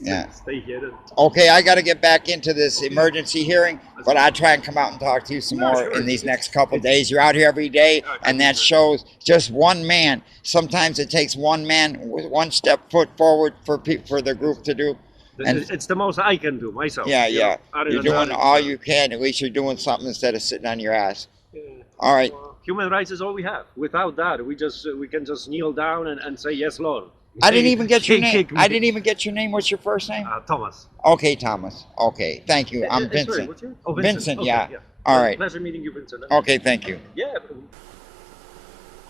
Yeah. Stay here. Okay, I got to get back into this emergency hearing, but I'll try and come out and talk to you some more in these next couple of days. You're out here every day, and that shows just one man. Sometimes it takes one man with one step foot forward for the group to do. And it's the most I can do myself. Yeah. You're doing all you can. At least you're doing something instead of sitting on your ass. Yeah. All right. Human rights is all we have. Without that, we can just kneel down and say, yes, Lord. I didn't even get your name. I didn't even get your name. What's your first name? Thomas. Okay, Thomas. Okay, thank you. I'm Vincent. What's your? Oh, Vincent. Okay, yeah. All right. Pleasure meeting you, Vincent. Okay, thank you. Yeah.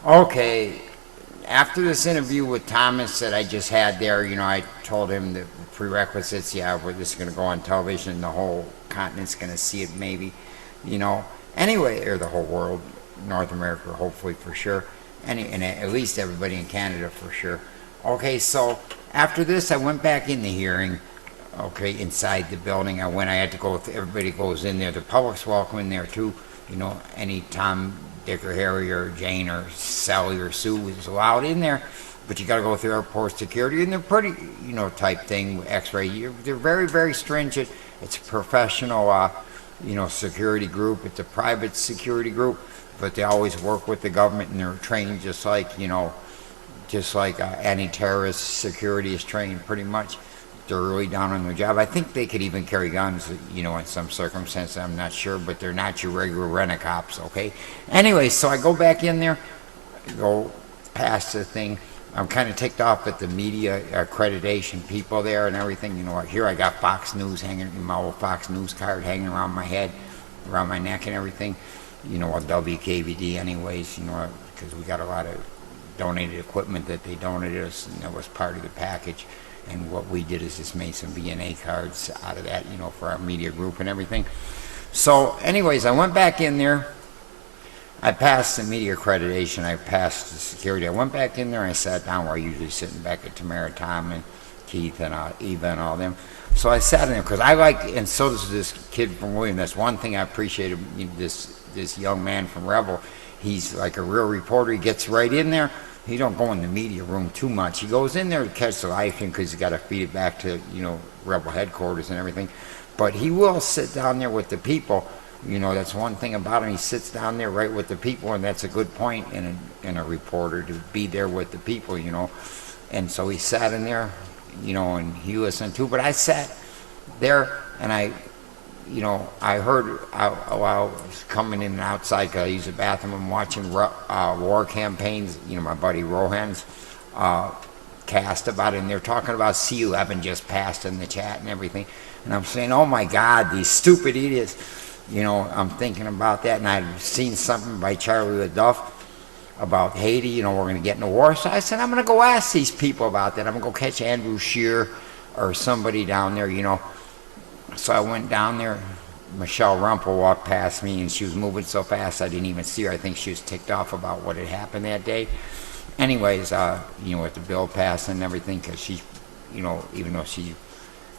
Okay. After this interview with Thomas that I just had there, I told him the prerequisites. Yeah, this is going to go on television. The whole continent's going to see it, maybe. Anyway, or the whole world, North America, hopefully for sure, and at least everybody in Canada for sure. Okay, so after this, I went back in the hearing, inside the building. I had to go, everybody goes in there. The public's welcome in there too. Any Tom, Dick, or Harry, or Jane, or Sally, or Sue is allowed in there. But you got to go through airport security, and they're pretty, type thing, X-ray. They're very, very stringent. It's a professional, security group. It's a private security group, but they always work with the government, and they're trained just like, anti-terrorist security is trained pretty much. They're really down on their job. I think they could even carry guns, in some circumstances. I'm not sure, but they're not your regular rent-a-cops, okay? Anyway, so I go back in there, go past the thing. I'm kind of ticked off at the media accreditation people there and everything. Here I got Fox News hanging, my old Fox News card hanging around my head, around my neck and everything. WKVD anyways, because we got a lot of donated equipment that they donated us, and that was part of the package. And what we did is just made some VNA cards out of that, for our media group and everything. So anyways, I went back in there. I passed the media accreditation. I passed the security. I went back in there and I sat down where I usually sitting back at Tamara, Tom, and Keith, and Eva, and all them. So I sat in there because I like, and so does this kid from William. That's one thing I appreciated. This young man from Rebel. He's like a real reporter. He gets right in there. He don't go in the media room too much. He goes in there to catch the live stream because he's got to feed it back to Rebel headquarters and everything. But he will sit down there with the people. That's one thing about him. He sits down there right with the people, and that's a good point in a reporter, to be there with the people, And so he sat in there, and he listened to. But I sat there, and I heard while I was coming in and outside, because I use the bathroom, I'm watching war campaigns, my buddy Rohan's cast about it, and they're talking about C11 just passed in the chat and everything. And I'm saying, oh my God, these stupid idiots. I'm thinking about that, and I'd seen something by Charlie LaDuff about Haiti, we're going to get in a war. So I said, I'm going to go ask these people about that. I'm going to go catch Andrew Scheer or somebody down there, So I went down there. Michelle Rumpel walked past me, and she was moving so fast I didn't even see her. I think she was ticked off about what had happened that day. Anyways, with the bill passed and everything, because she, even though she,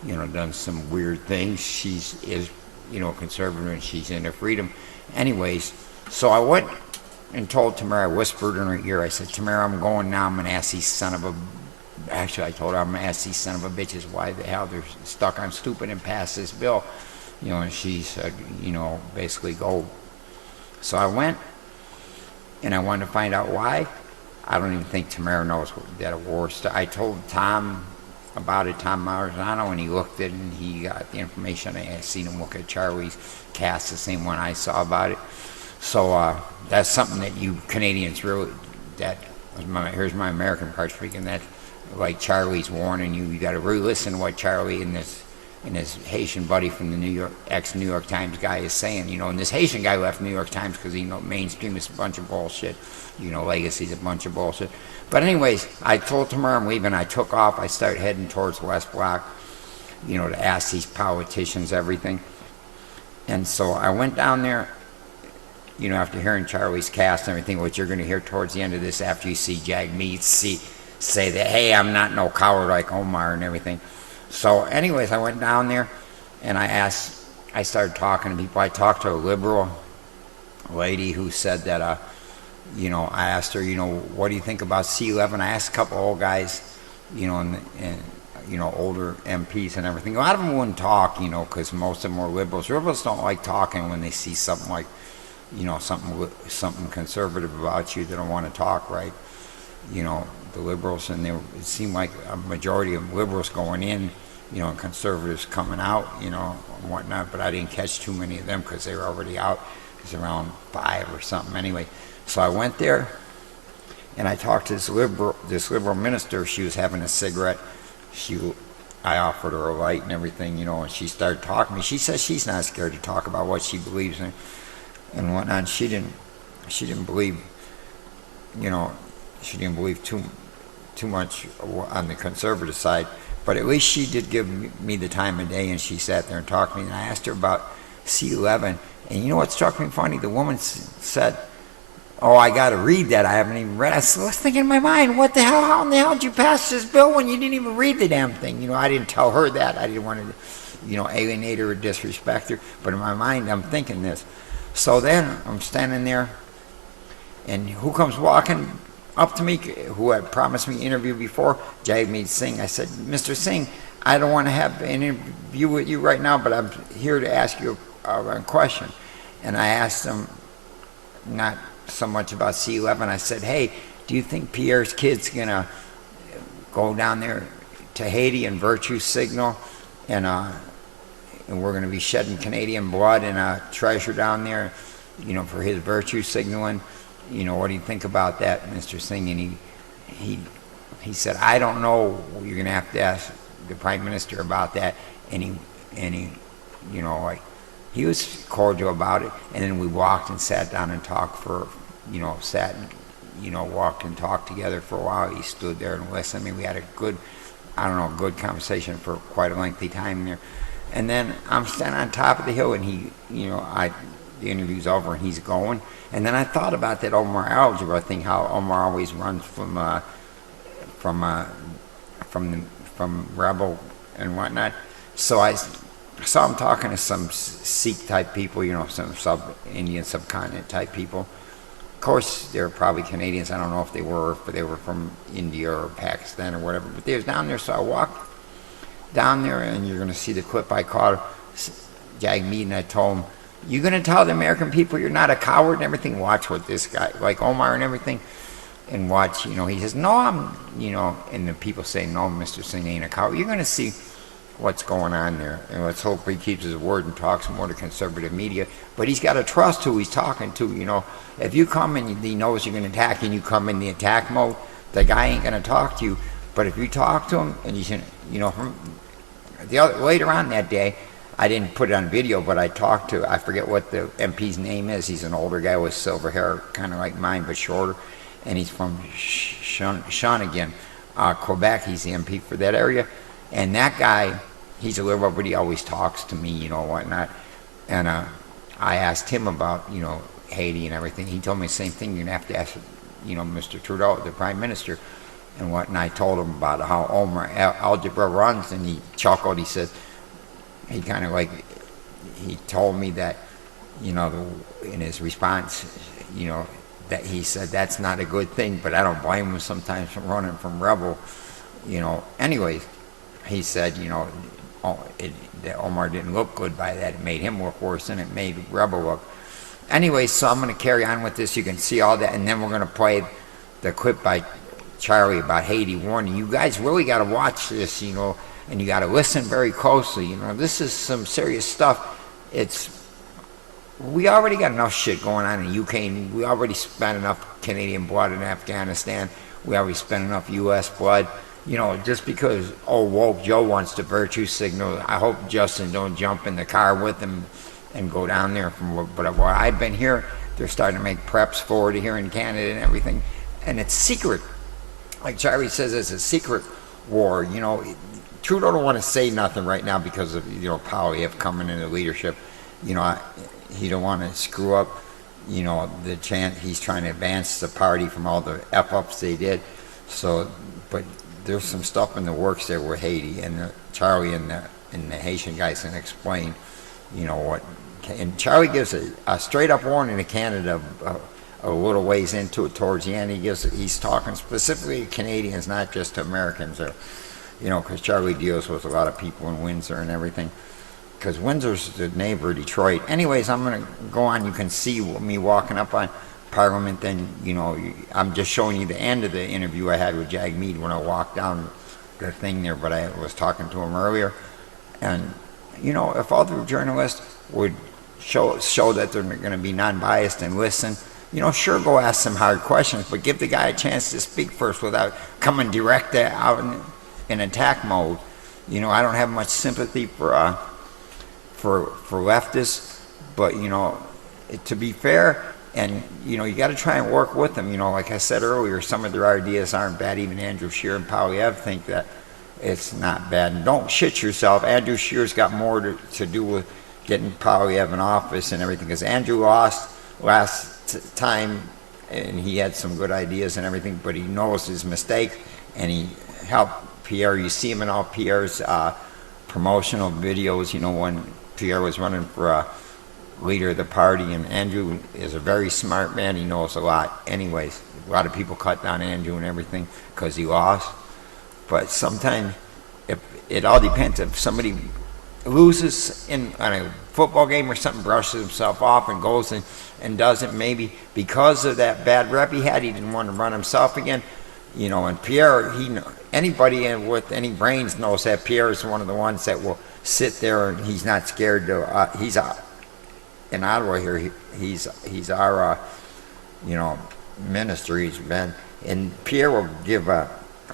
done some weird things, she is, conservative, and she's in her freedom. Anyways, so I went and told Tamara, I whispered in her ear, I said, Tamara, I'm going now. I'm going to ask these actually, I told her, I'm going to ask these son of a bitches why the hell they're stuck on stupid and pass this bill. And she said, basically go. So I went, and I wanted to find out why. I don't even think Tamara knows that a war started. I told Tom about it, Tom Marzano, and he looked at it, and he got the information. I had seen him look at Charlie's cast, the same one I saw about it. So that's something that you Canadians really, here's my American part speaking, that like Charlie's warning you, you got to really listen to what Charlie and his Haitian buddy from the ex-New York Times guy is saying, and this Haitian guy left New York Times because mainstream is a bunch of bullshit, Legacy's a bunch of bullshit. But anyways, I told Tamara I'm leaving. I took off. I started heading towards West Block, to ask these politicians everything. And so I went down there, after hearing Charlie's cast and everything, what you're going to hear towards the end of this after you see Jagmeed say that, hey, I'm not no coward like Omar and everything. So anyways, I went down there, and I started talking to people. I talked to a liberal lady who said that, I asked her, what do you think about C11? I asked a couple old guys, and older MPs and everything. A lot of them wouldn't talk, because most of them were liberals. Liberals don't like talking when they see something like, something conservative about you. They don't want to talk, right? The liberals, and it seemed like a majority of liberals going in, and conservatives coming out, and whatnot, but I didn't catch too many of them because they were already out. It was around 5 or something anyway. So I went there, and I talked to this liberal minister. She was having a cigarette. I offered her a light and everything, and she started talking to me. She says she's not scared to talk about what she believes in and whatnot. She didn't believe, she didn't believe too much on the conservative side, but at least she did give me the time of day, and she sat there and talked to me. And I asked her about C11, and what struck me funny? The woman said, oh, I got to read that. I haven't even read it. I was thinking in my mind, what the hell? How in the hell did you pass this bill when you didn't even read the damn thing? I didn't tell her that. I didn't want to, alienate her or disrespect her. But in my mind, I'm thinking this. So then I'm standing there, and who comes walking up to me, who had promised me an interview before? Jagmeed Singh. I said, Mr. Singh, I don't want to have an interview with you right now, but I'm here to ask you a question. And I asked him, not so much about C11. I said, hey, do you think Pierre's kid's going to go down there to Haiti and virtue signal, and we're going to be shedding Canadian blood and a treasure down there, for his virtue signaling? What do you think about that, Mr. Singh? And he said, I don't know. You're going to have to ask the Prime Minister about that. And he was cordial about it. And then we walked and sat down and talked for, walked and talked together for a while. He stood there and listened. I mean, we had a good conversation for quite a lengthy time there. And then I'm standing on top of the hill, and the interview's over and he's going. And then I thought about that Omar algebra thing, how Omar always runs from Rebel and whatnot. So I saw him talking to some Sikh type people, you know, some Indian subcontinent type people. Of course, they were probably Canadians. I don't know if they were, if they were from India or Pakistan or whatever. But they was down there, so I walked down there, and you're going to see the clip. I called Jagmeed, and I told him, "You going to tell the American people you're not a coward and everything? Watch what this guy, like Omar and everything, and watch." You know, he says, "No, I'm," you know, and the people say, "No, Mr. Singh ain't a coward." You're going to see what's going on there, and let's hope he keeps his word and talks more to conservative media. But he's got to trust who he's talking to. You know, if you come and he knows you're going to attack and you come in the attack mode, the guy ain't going to talk to you. But if you talk to him and you know, later on that day, I didn't put it on video, but I talked to, I forget what the MP's name is. He's an older guy with silver hair, kind of like mine, but shorter, and he's from Shawinigan, Quebec. He's the MP for that area. And that guy, he's a liberal, but he always talks to me, you know, whatnot. And I asked him about, you know, Haiti and everything. He told me the same thing. You're going to have to ask, you know, Mr. Trudeau, the Prime Minister, and what. And I told him about how Omar algebra runs, and he chuckled. He says, he kind of like, he told me that, you know, in his response, you know, that he said that's not a good thing, but I don't blame him sometimes from running from Rebel, you know. Anyways, he said, you know, that Omar didn't look good by that. It made him look worse than it made Rebel look. Anyway, so I'm going to carry on with this. You can see all that, and then we're going to play the clip by Charlie about Haiti warning. You guys really got to watch this, you know, and you got to listen very closely. You know, this is some serious stuff. We already got enough shit going on in the UK, and we already spent enough Canadian blood in Afghanistan. We already spent enough U.S. blood. You know, just because old woke Joe wants to virtue signal, I hope Justin don't jump in the car with him and go down there. But while I've been here, they're starting to make preps forward here in Canada and everything, and it's secret. Like Charlie says, it's a secret war. You know, Trudeau don't want to say nothing right now because of, you know, Poilievre coming into leadership. You know, he don't want to screw up, you know, the chance. He's trying to advance the party from all the F-ups they did. So, but there's some stuff in the works there with Haiti, and Charlie and the Haitian guys can explain, you know, what. And Charlie gives a straight up warning to Canada a little ways into it towards the end. He's talking specifically to Canadians, not just to Americans, or, you know, because Charlie deals with a lot of people in Windsor and everything. Because Windsor's the neighbor of Detroit. Anyways, I'm going to go on. You can see me walking up on Parliament. Then, you know, I'm just showing you the end of the interview I had with Jagmeed when I walked down the thing there, but I was talking to him earlier. And, you know, if other journalists would show that they're going to be non-biased and listen, you know, sure, go ask some hard questions, but give the guy a chance to speak first without coming direct out in attack mode. You know, I don't have much sympathy for leftists, but, you know, to be fair, and, you know, you got to try and work with them. You know, like I said earlier, some of their ideas aren't bad. Even Andrew Scheer and Poilievre think that it's not bad. And don't shit yourself. Andrew Scheer's got more to do with getting Poilievre in office and everything, because Andrew lost last time, and he had some good ideas and everything, but he knows his mistake, and he helped Pierre. You see him in all Pierre's promotional videos, you know, when Pierre was running for leader of the party, and Andrew is a very smart man. He knows a lot. Anyways, a lot of people cut down Andrew and everything because he lost, but sometimes it all depends. If somebody loses on a football game or something, brushes himself off and goes and does it, maybe because of that bad rep he had, he didn't want to run himself again, you know. And Pierre, anybody with any brains knows that Pierre is one of the ones that will sit there, and he's not scared to. He's in Ottawa here. He's our you know, minister. He's been, and Pierre will give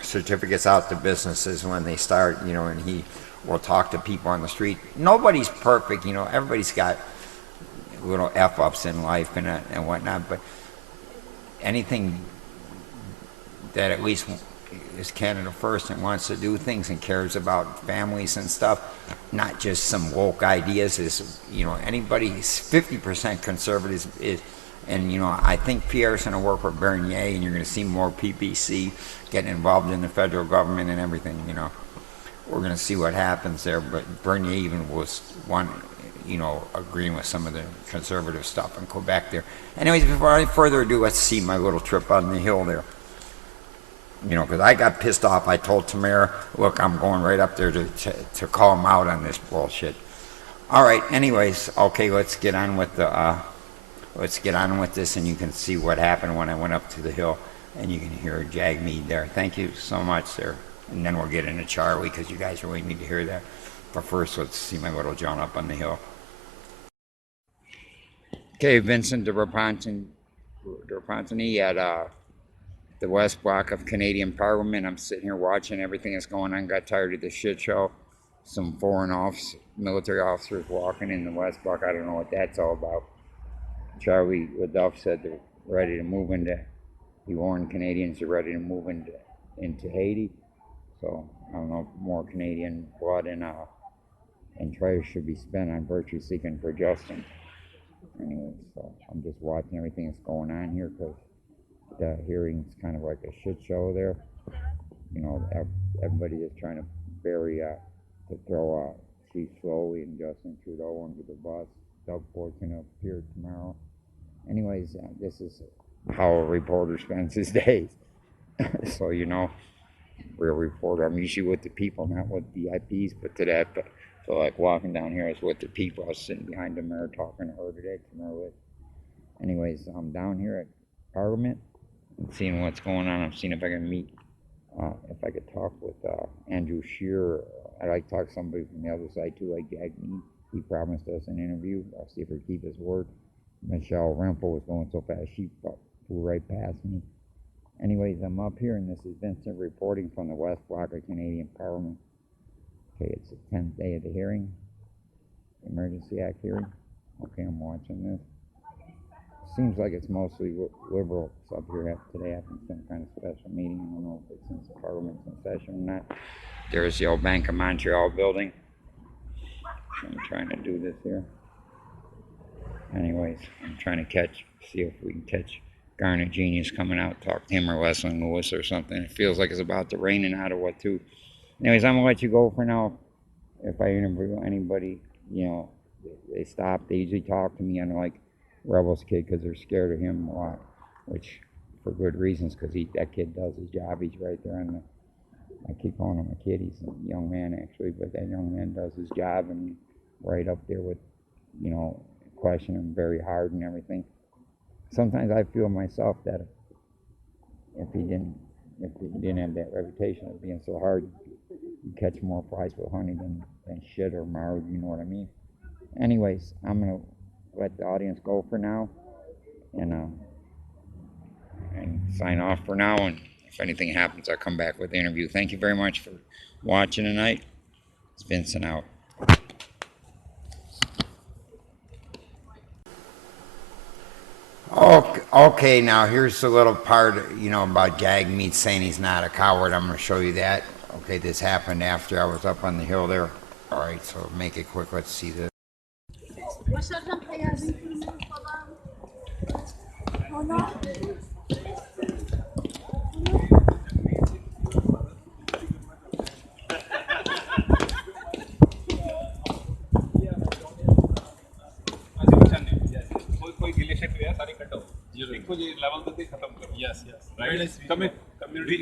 certificates out to businesses when they start, you know, and he will talk to people on the street. Nobody's perfect, you know. Everybody's got little F-ups in life and whatnot, but anything that at least is Canada first and wants to do things and cares about families and stuff, not just some woke ideas. Is, you know, anybody's 50% conservative is, and you know, I think Pierre's going to work with Bernier, and you're going to see more PPC getting involved in the federal government and everything. You know, we're going to see what happens there. But Bernier even was one, you know, agreeing with some of the conservative stuff in Quebec there. Anyways, before any further ado, let's see my little trip on the hill there. You know, because I got pissed off. I told Tamara, look, I'm going right up there to call him out on this bullshit. All right, anyways, okay, let's get on with this, and you can see what happened when I went up to the hill, and you can hear Jagmeed there. Thank you so much there. And then we'll get into Charlie, because you guys really need to hear that. But first, let's see my little John up on the hill. Okay, Vincent de Repentigny at the West Block of Canadian Parliament. I'm sitting here watching everything that's going on. Got tired of the shit show. Some foreign military officers walking in the West Block. I don't know what that's all about. Charlie Leduff said they're ready to move into, he warned Canadians are ready to move into Haiti. So I don't know, more Canadian blood and treasure should be spent on virtue seeking for justice. Anyway, so I'm just watching everything that's going on here, because the hearing's kind of like a shit show there. You know, everybody is trying to to throw Chief Slowly and Justin Trudeau under the bus. Doug Ford's going to appear tomorrow. Anyways, this is how a reporter spends his days. So, you know, real reporter. I'm usually with the people, not with VIPs, but today, so like walking down here, I was with the people. I was sitting behind the mayor talking to her today. Anyways, I'm down here at Parliament and seeing what's going on. I'm seeing if I can meet, if I could talk with Andrew Scheer. I'd like to talk to somebody from the other side too, like Jagmeed. He promised us an interview. I'll see if he keep his word. Michelle Rempel was going so fast, she flew right past me. Anyways, I'm up here, and this is Vincent reporting from the West Block of Canadian Parliament. Okay, it's the 10th day of the hearing, Emergency Act hearing. Okay, I'm watching this. Seems like it's mostly liberals up here today having some kind of special meeting. I don't know if it's since Parliament's in session or not. There's the old Bank of Montreal building. I'm trying to do this here. Anyways, I'm trying to see if we can catch Garnet Genius coming out, talk to him or Leslie Lewis or something. It feels like it's about to rain in Ottawa too. Anyways, I'm gonna let you go for now. If I interview anybody, you know, they stop. They usually talk to me on like Rebels kid, because they're scared of him a lot, which for good reasons, because that kid does his job. He's right there on the, I keep calling him a kid. He's a young man actually, but that young man does his job, and right up there with, you know, question him very hard and everything. Sometimes I feel myself that if he didn't have that reputation of being so hard, you catch more flies with honey than shit or marrow, you know what I mean? Anyways, I'm gonna let the audience go for now, and sign off for now, and if anything happens, I'll come back with the interview. Thank you very much for watching tonight. It's Vincent out. Okay, now here's a little part, you know, about Jagmeed saying he's not a coward. I'm going to show you that. Okay, this happened after I was up on the hill there. All right, so make it quick. Let's see this. Yes, yes. Right.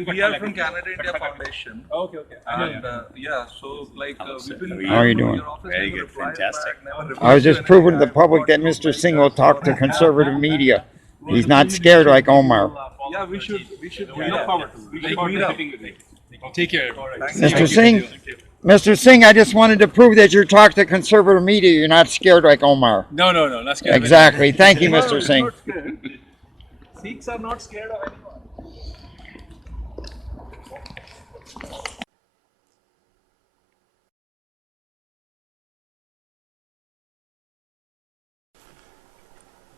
We are from Canada India Foundation. Okay. And yeah, so like we've been. How are you doing? Very good, fantastic. I was just proving to the public that Mr. Singh will talk to conservative media. He's not scared like Omar. Yeah, we should. We look forward to it. Take care. Mr. Singh, Mr. Singh, I just wanted to prove that you're talking to conservative media. You're not scared like Omar. No, not scared. Exactly. Thank you, Mr. Singh. Sikhs are not scared of anyone.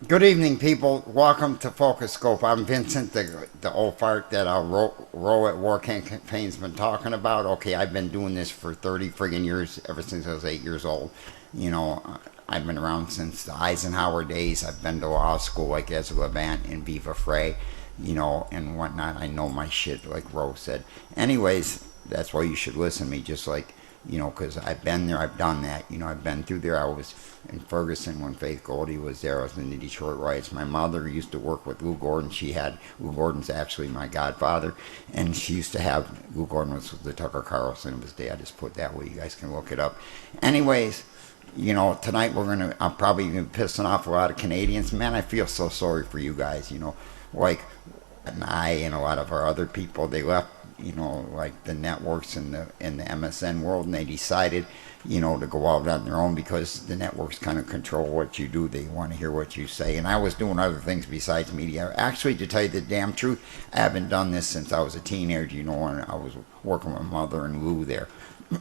Good evening, people. Welcome to Focus Scope. I'm Vincent, the old fart that Row at War Campaign's been talking about. Okay, I've been doing this for 30 friggin' years, ever since I was 8 years old. You know, I've been around since the Eisenhower days. I've been to law school like as Levant and Viva Frey, you know, and whatnot. I know my shit, like Roe said. Anyways, that's why you should listen to me, just like, you know, because I've been there, I've done that. You know, I've been through there. I was in Ferguson when Faith Goldie was there. I was in the Detroit riots. My mother used to work with Lou Gordon. Lou Gordon's actually my godfather, and she used to have, Lou Gordon was the Tucker Carlson of his day. I just put that way. You guys can look it up. Anyways, you know, tonight I'm probably going to be pissing off a lot of Canadians. Man, I feel so sorry for you guys, you know, like, and I and a lot of our other people, they left, you know, like the networks and the MSN world, and they decided, you know, to go out on their own because the networks kind of control what you do. They want to hear what you say. And I was doing other things besides media. Actually, to tell you the damn truth, I haven't done this since I was a teenager, you know, and I was working with Mother and Lou there.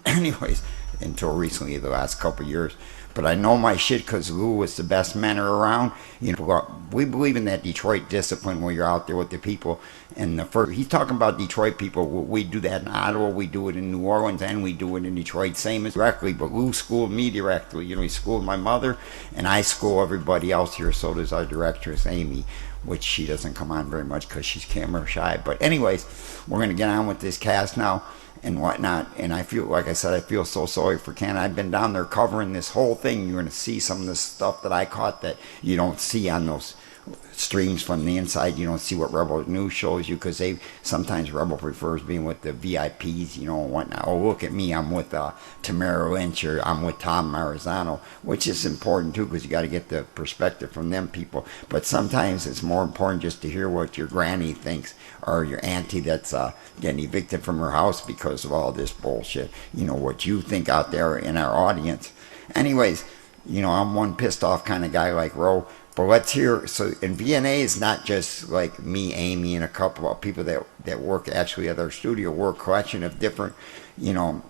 Anyways, until recently, the last couple of years. But I know my shit because Lou was the best mentor around. You know, we believe in that Detroit discipline where you're out there with the people. And he's talking about Detroit people. We do that in Ottawa, we do it in New Orleans, and we do it in Detroit, same as directly. But Lou schooled me directly. You know, he schooled my mother, and I school everybody else here. So does our directress, Amy, which she doesn't come on very much because she's camera shy. But anyways, we're going to get on with this cast now and whatnot. And I feel, like I said, I feel so sorry for Canada. I've been down there covering this whole thing. You're going to see some of the stuff that I caught that you don't see on those streams from the inside. You don't see what Rebel News shows you because sometimes Rebel prefers being with the VIPs, you know, and whatnot. Oh, look at me, I'm with Tamara Litch, or I'm with Tom Marizano, which is important too because you got to get the perspective from them people. But sometimes it's more important just to hear what your granny thinks or your auntie that's getting evicted from her house because of all this bullshit. You know, what you think out there in our audience. Anyways, you know, I'm one pissed off kind of guy like Roe. But let's hear, so in VNA is not just like me, Amy, and a couple of people that work actually at our studio. We're a collection of different, you know,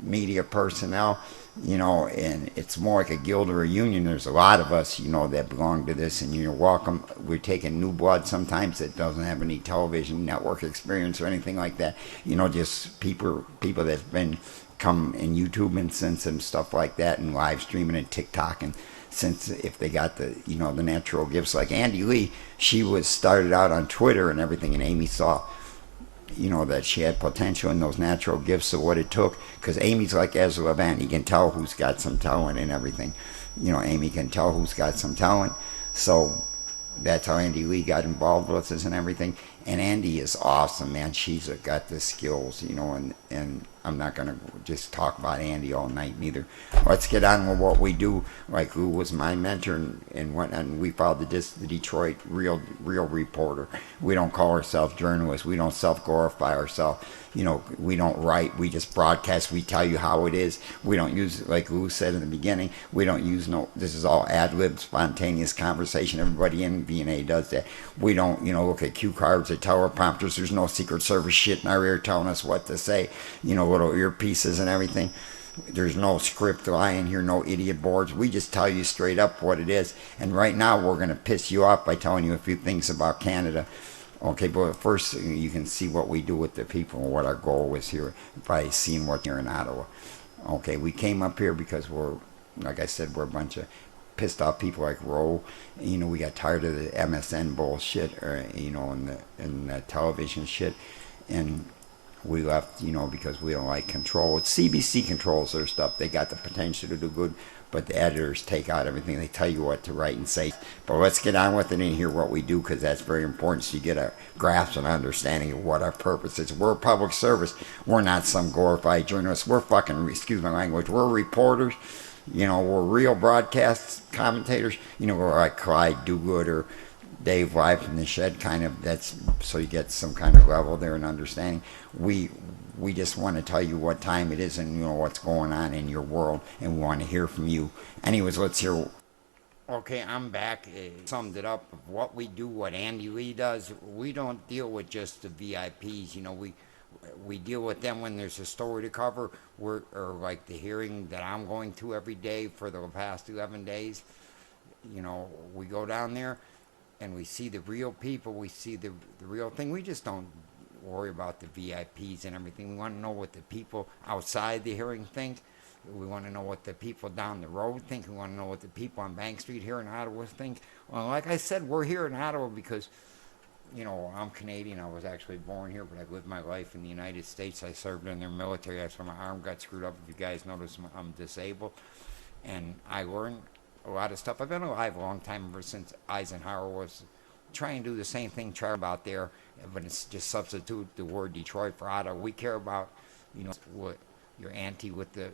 media personnel, you know, and it's more like a guild or a union. There's a lot of us, you know, that belong to this, and you're welcome. We're taking new blood sometimes that doesn't have any television network experience or anything like that. You know, just people that's been come in YouTube and since and stuff like that, and live streaming and TikTok, and since if they got the, you know, the natural gifts like Andy Lee, she was started out on Twitter and everything, and Amy saw, you know, that she had potential in those natural gifts of what it took, because Amy's like Ezra Levant. You can tell who's got some talent and everything. You know, Amy can tell who's got some talent. So that's how Andy Lee got involved with us and everything. And Andy is awesome, man. She's got the skills, you know, and I'm not going to just talk about Andy all night neither. Let's get on with what we do. Like, Lou was my mentor and whatnot, and we followed the Detroit real reporter. We don't call ourselves journalists. We don't self-glorify ourselves. You know, we don't write. We just broadcast. We tell you how it is. We don't use, like Lou said in the beginning, we don't use this is all ad-lib, spontaneous conversation. Everybody in VNA does that. We don't, you know, look at cue cards or teleprompters. There's no Secret Service shit in our ear telling us what to say. You know, little earpieces and everything. There's no script lying here, no idiot boards. We just tell you straight up what it is. And right now we're going to piss you off by telling you a few things about Canada. Okay, but first you can see what we do with the people and what our goal was here by seeing what's here in Ottawa. Okay, we came up here because we're, like I said, we're a bunch of pissed off people like Roe. You know, we got tired of the MSN bullshit, or, you know, and the television shit. And we left, you know, because we don't like control. CBC controls their stuff. They got the potential to do good, but the editors take out everything. They tell you what to write and say. But let's get on with it and hear what we do, because that's very important, so you get a grasp and understanding of what our purpose is. We're public service. We're not some glorified journalists. We're fucking, excuse my language, we're reporters. You know, we're real broadcast commentators. You know, we're like Clyde Dogood or Dave Live from the Shed, kind of. That's so you get some kind of level there and understanding. We just want to tell you what time it is and, you know, what's going on in your world, and we want to hear from you. Anyways, let's hear. Okay, I'm back. Summed it up of what we do, what Andy Lee does. We don't deal with just the VIPs. You know, we deal with them when there's a story to cover, or like the hearing that I'm going to every day for the past 11 days. you know, we go down there and we see the real people, we see the real thing. We just don't worry about the VIPs and everything. We want to know what the people outside the hearing think. We want to know what the people down the road think. We want to know what the people on Bank Street here in Ottawa think. Well, like I said, we're here in Ottawa because, you know, I'm Canadian. I was actually born here, but I lived my life in the United States. I served in their military. That's why my arm got screwed up. If you guys notice, I'm disabled. And I learned a lot of stuff. I've been alive a long time, ever since Eisenhower was trying to do the same thing, try about there, but it's just substitute the word Detroit for Ottawa. We care about, you know, what your auntie with the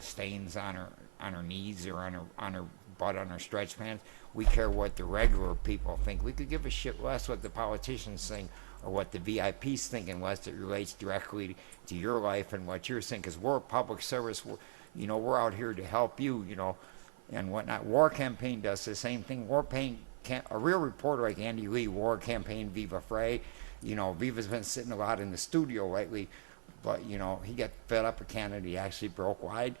stains on her knees or on her butt, on her stretch pants. We care what the regular people think. We could give a shit less what the politicians think or what the VIPs think, unless it relates directly to your life and what you're saying, because we're a public service. You know, we're out here to help you, you know, and whatnot. War Campaign does the same thing. A real reporter like Andy Lee, War Campaign, Viva Frey. You know, Viva's been sitting a lot in the studio lately, but, you know, he got fed up with Canada. He actually broke wide,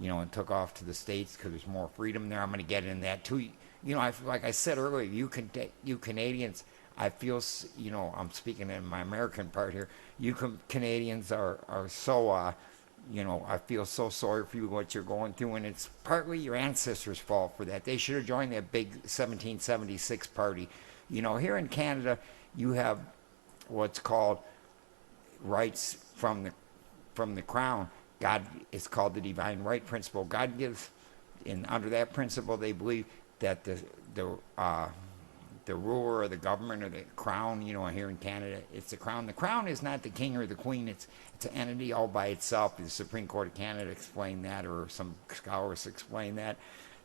you know, and took off to the States because there's more freedom there. I'm going to get in that too. You know, like I said earlier, you Canadians, I feel, you know, I'm speaking in my American part here. You Canadians are so, you know, I feel so sorry for you, what you're going through, and it's partly your ancestors' fault for that. They should have joined that big 1776 party. You know, here in Canada, you have what's called rights from the Crown. God, it's called the divine right principle. God gives, and under that principle, they believe that the ruler or the government or the crown, you know, here in Canada, it's the crown. The crown is not the king or the queen. It's an entity all by itself. The Supreme Court of Canada explained that, or some scholars explain that.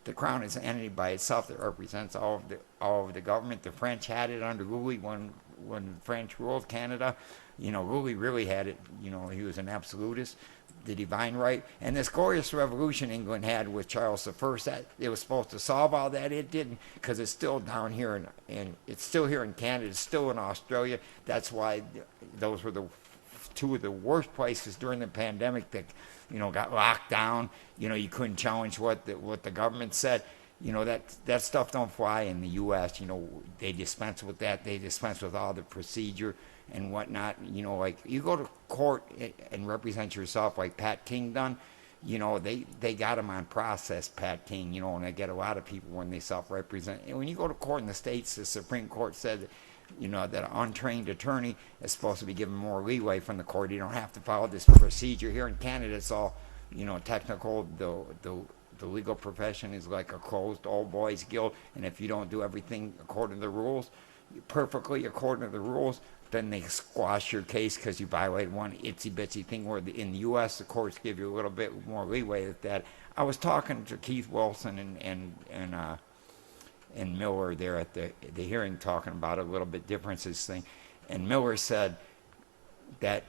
The crown is an entity by itself that represents all of the government. The French had it under Louis when the French ruled Canada. You know, Louis really had it. You know, he was an absolutist. The divine right, and this glorious revolution England had with Charles I, that it was supposed to solve all that. It didn't, because it's still down here, and it's still here in Canada. It's still in Australia. That's why those were the two of the worst places during the pandemic that, you know, got locked down. You know, you couldn't challenge what the government said. You know, that stuff don't fly in the U.S. You know, they dispense with that. They dispense with all the procedure and whatnot. You know, like you go to court and represent yourself like Pat King done. You know, they got him on process, Pat King, you know, and they get a lot of people when they self-represent. And when you go to court in the States, the Supreme Court said, you know, that an untrained attorney is supposed to be given more leeway from the court. You don't have to follow this procedure. Here in Canada, it's all, you know, technical. The legal profession is like a closed old boys guild, and if you don't do everything according to the rules, perfectly according to the rules, then they squash your case because you violate one itsy-bitsy thing, where in the U.S. the courts give you a little bit more leeway with that. I was talking to Keith Wilson and Miller there at the hearing, talking about a little bit differences thing, and Miller said that,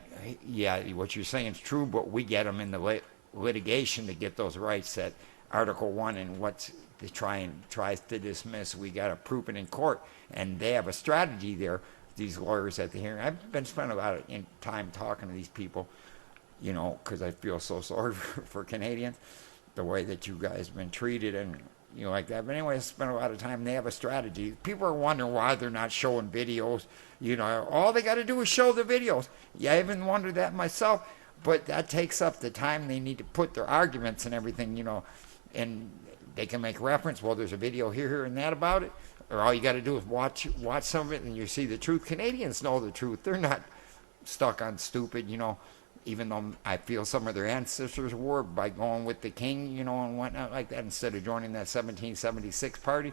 yeah, what you're saying is true, but we get them in the litigation to get those rights that Article 1 and what's the tries to dismiss, we got to prove it in court, and they have a strategy there. These lawyers at the hearing, I've been spending a lot of time talking to these people, you know, because I feel so sorry for Canadians, the way that you guys have been treated and, you know, like that. But anyway, I spent a lot of time. They have a strategy. People are wondering why they're not showing videos. You know, all they got to do is show the videos. Yeah, I even wondered that myself, but that takes up the time they need to put their arguments and everything, you know, and they can make reference. Well, there's a video here, and that about it. Or all you got to do is watch some of it and you see the truth. Canadians know the truth. They're not stuck on stupid, you know, even though I feel some of their ancestors were, by going with the king, you know, and whatnot like that, instead of joining that 1776 party.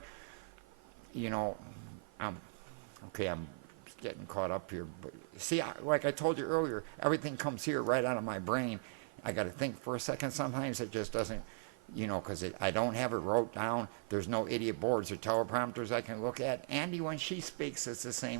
You know, I'm getting caught up here. But see, like I told you earlier, everything comes here right out of my brain. I got to think for a second sometimes. It just doesn't. You know, because I don't have it wrote down. There's no idiot boards or teleprompters I can look at. Andy, when she speaks, it's the same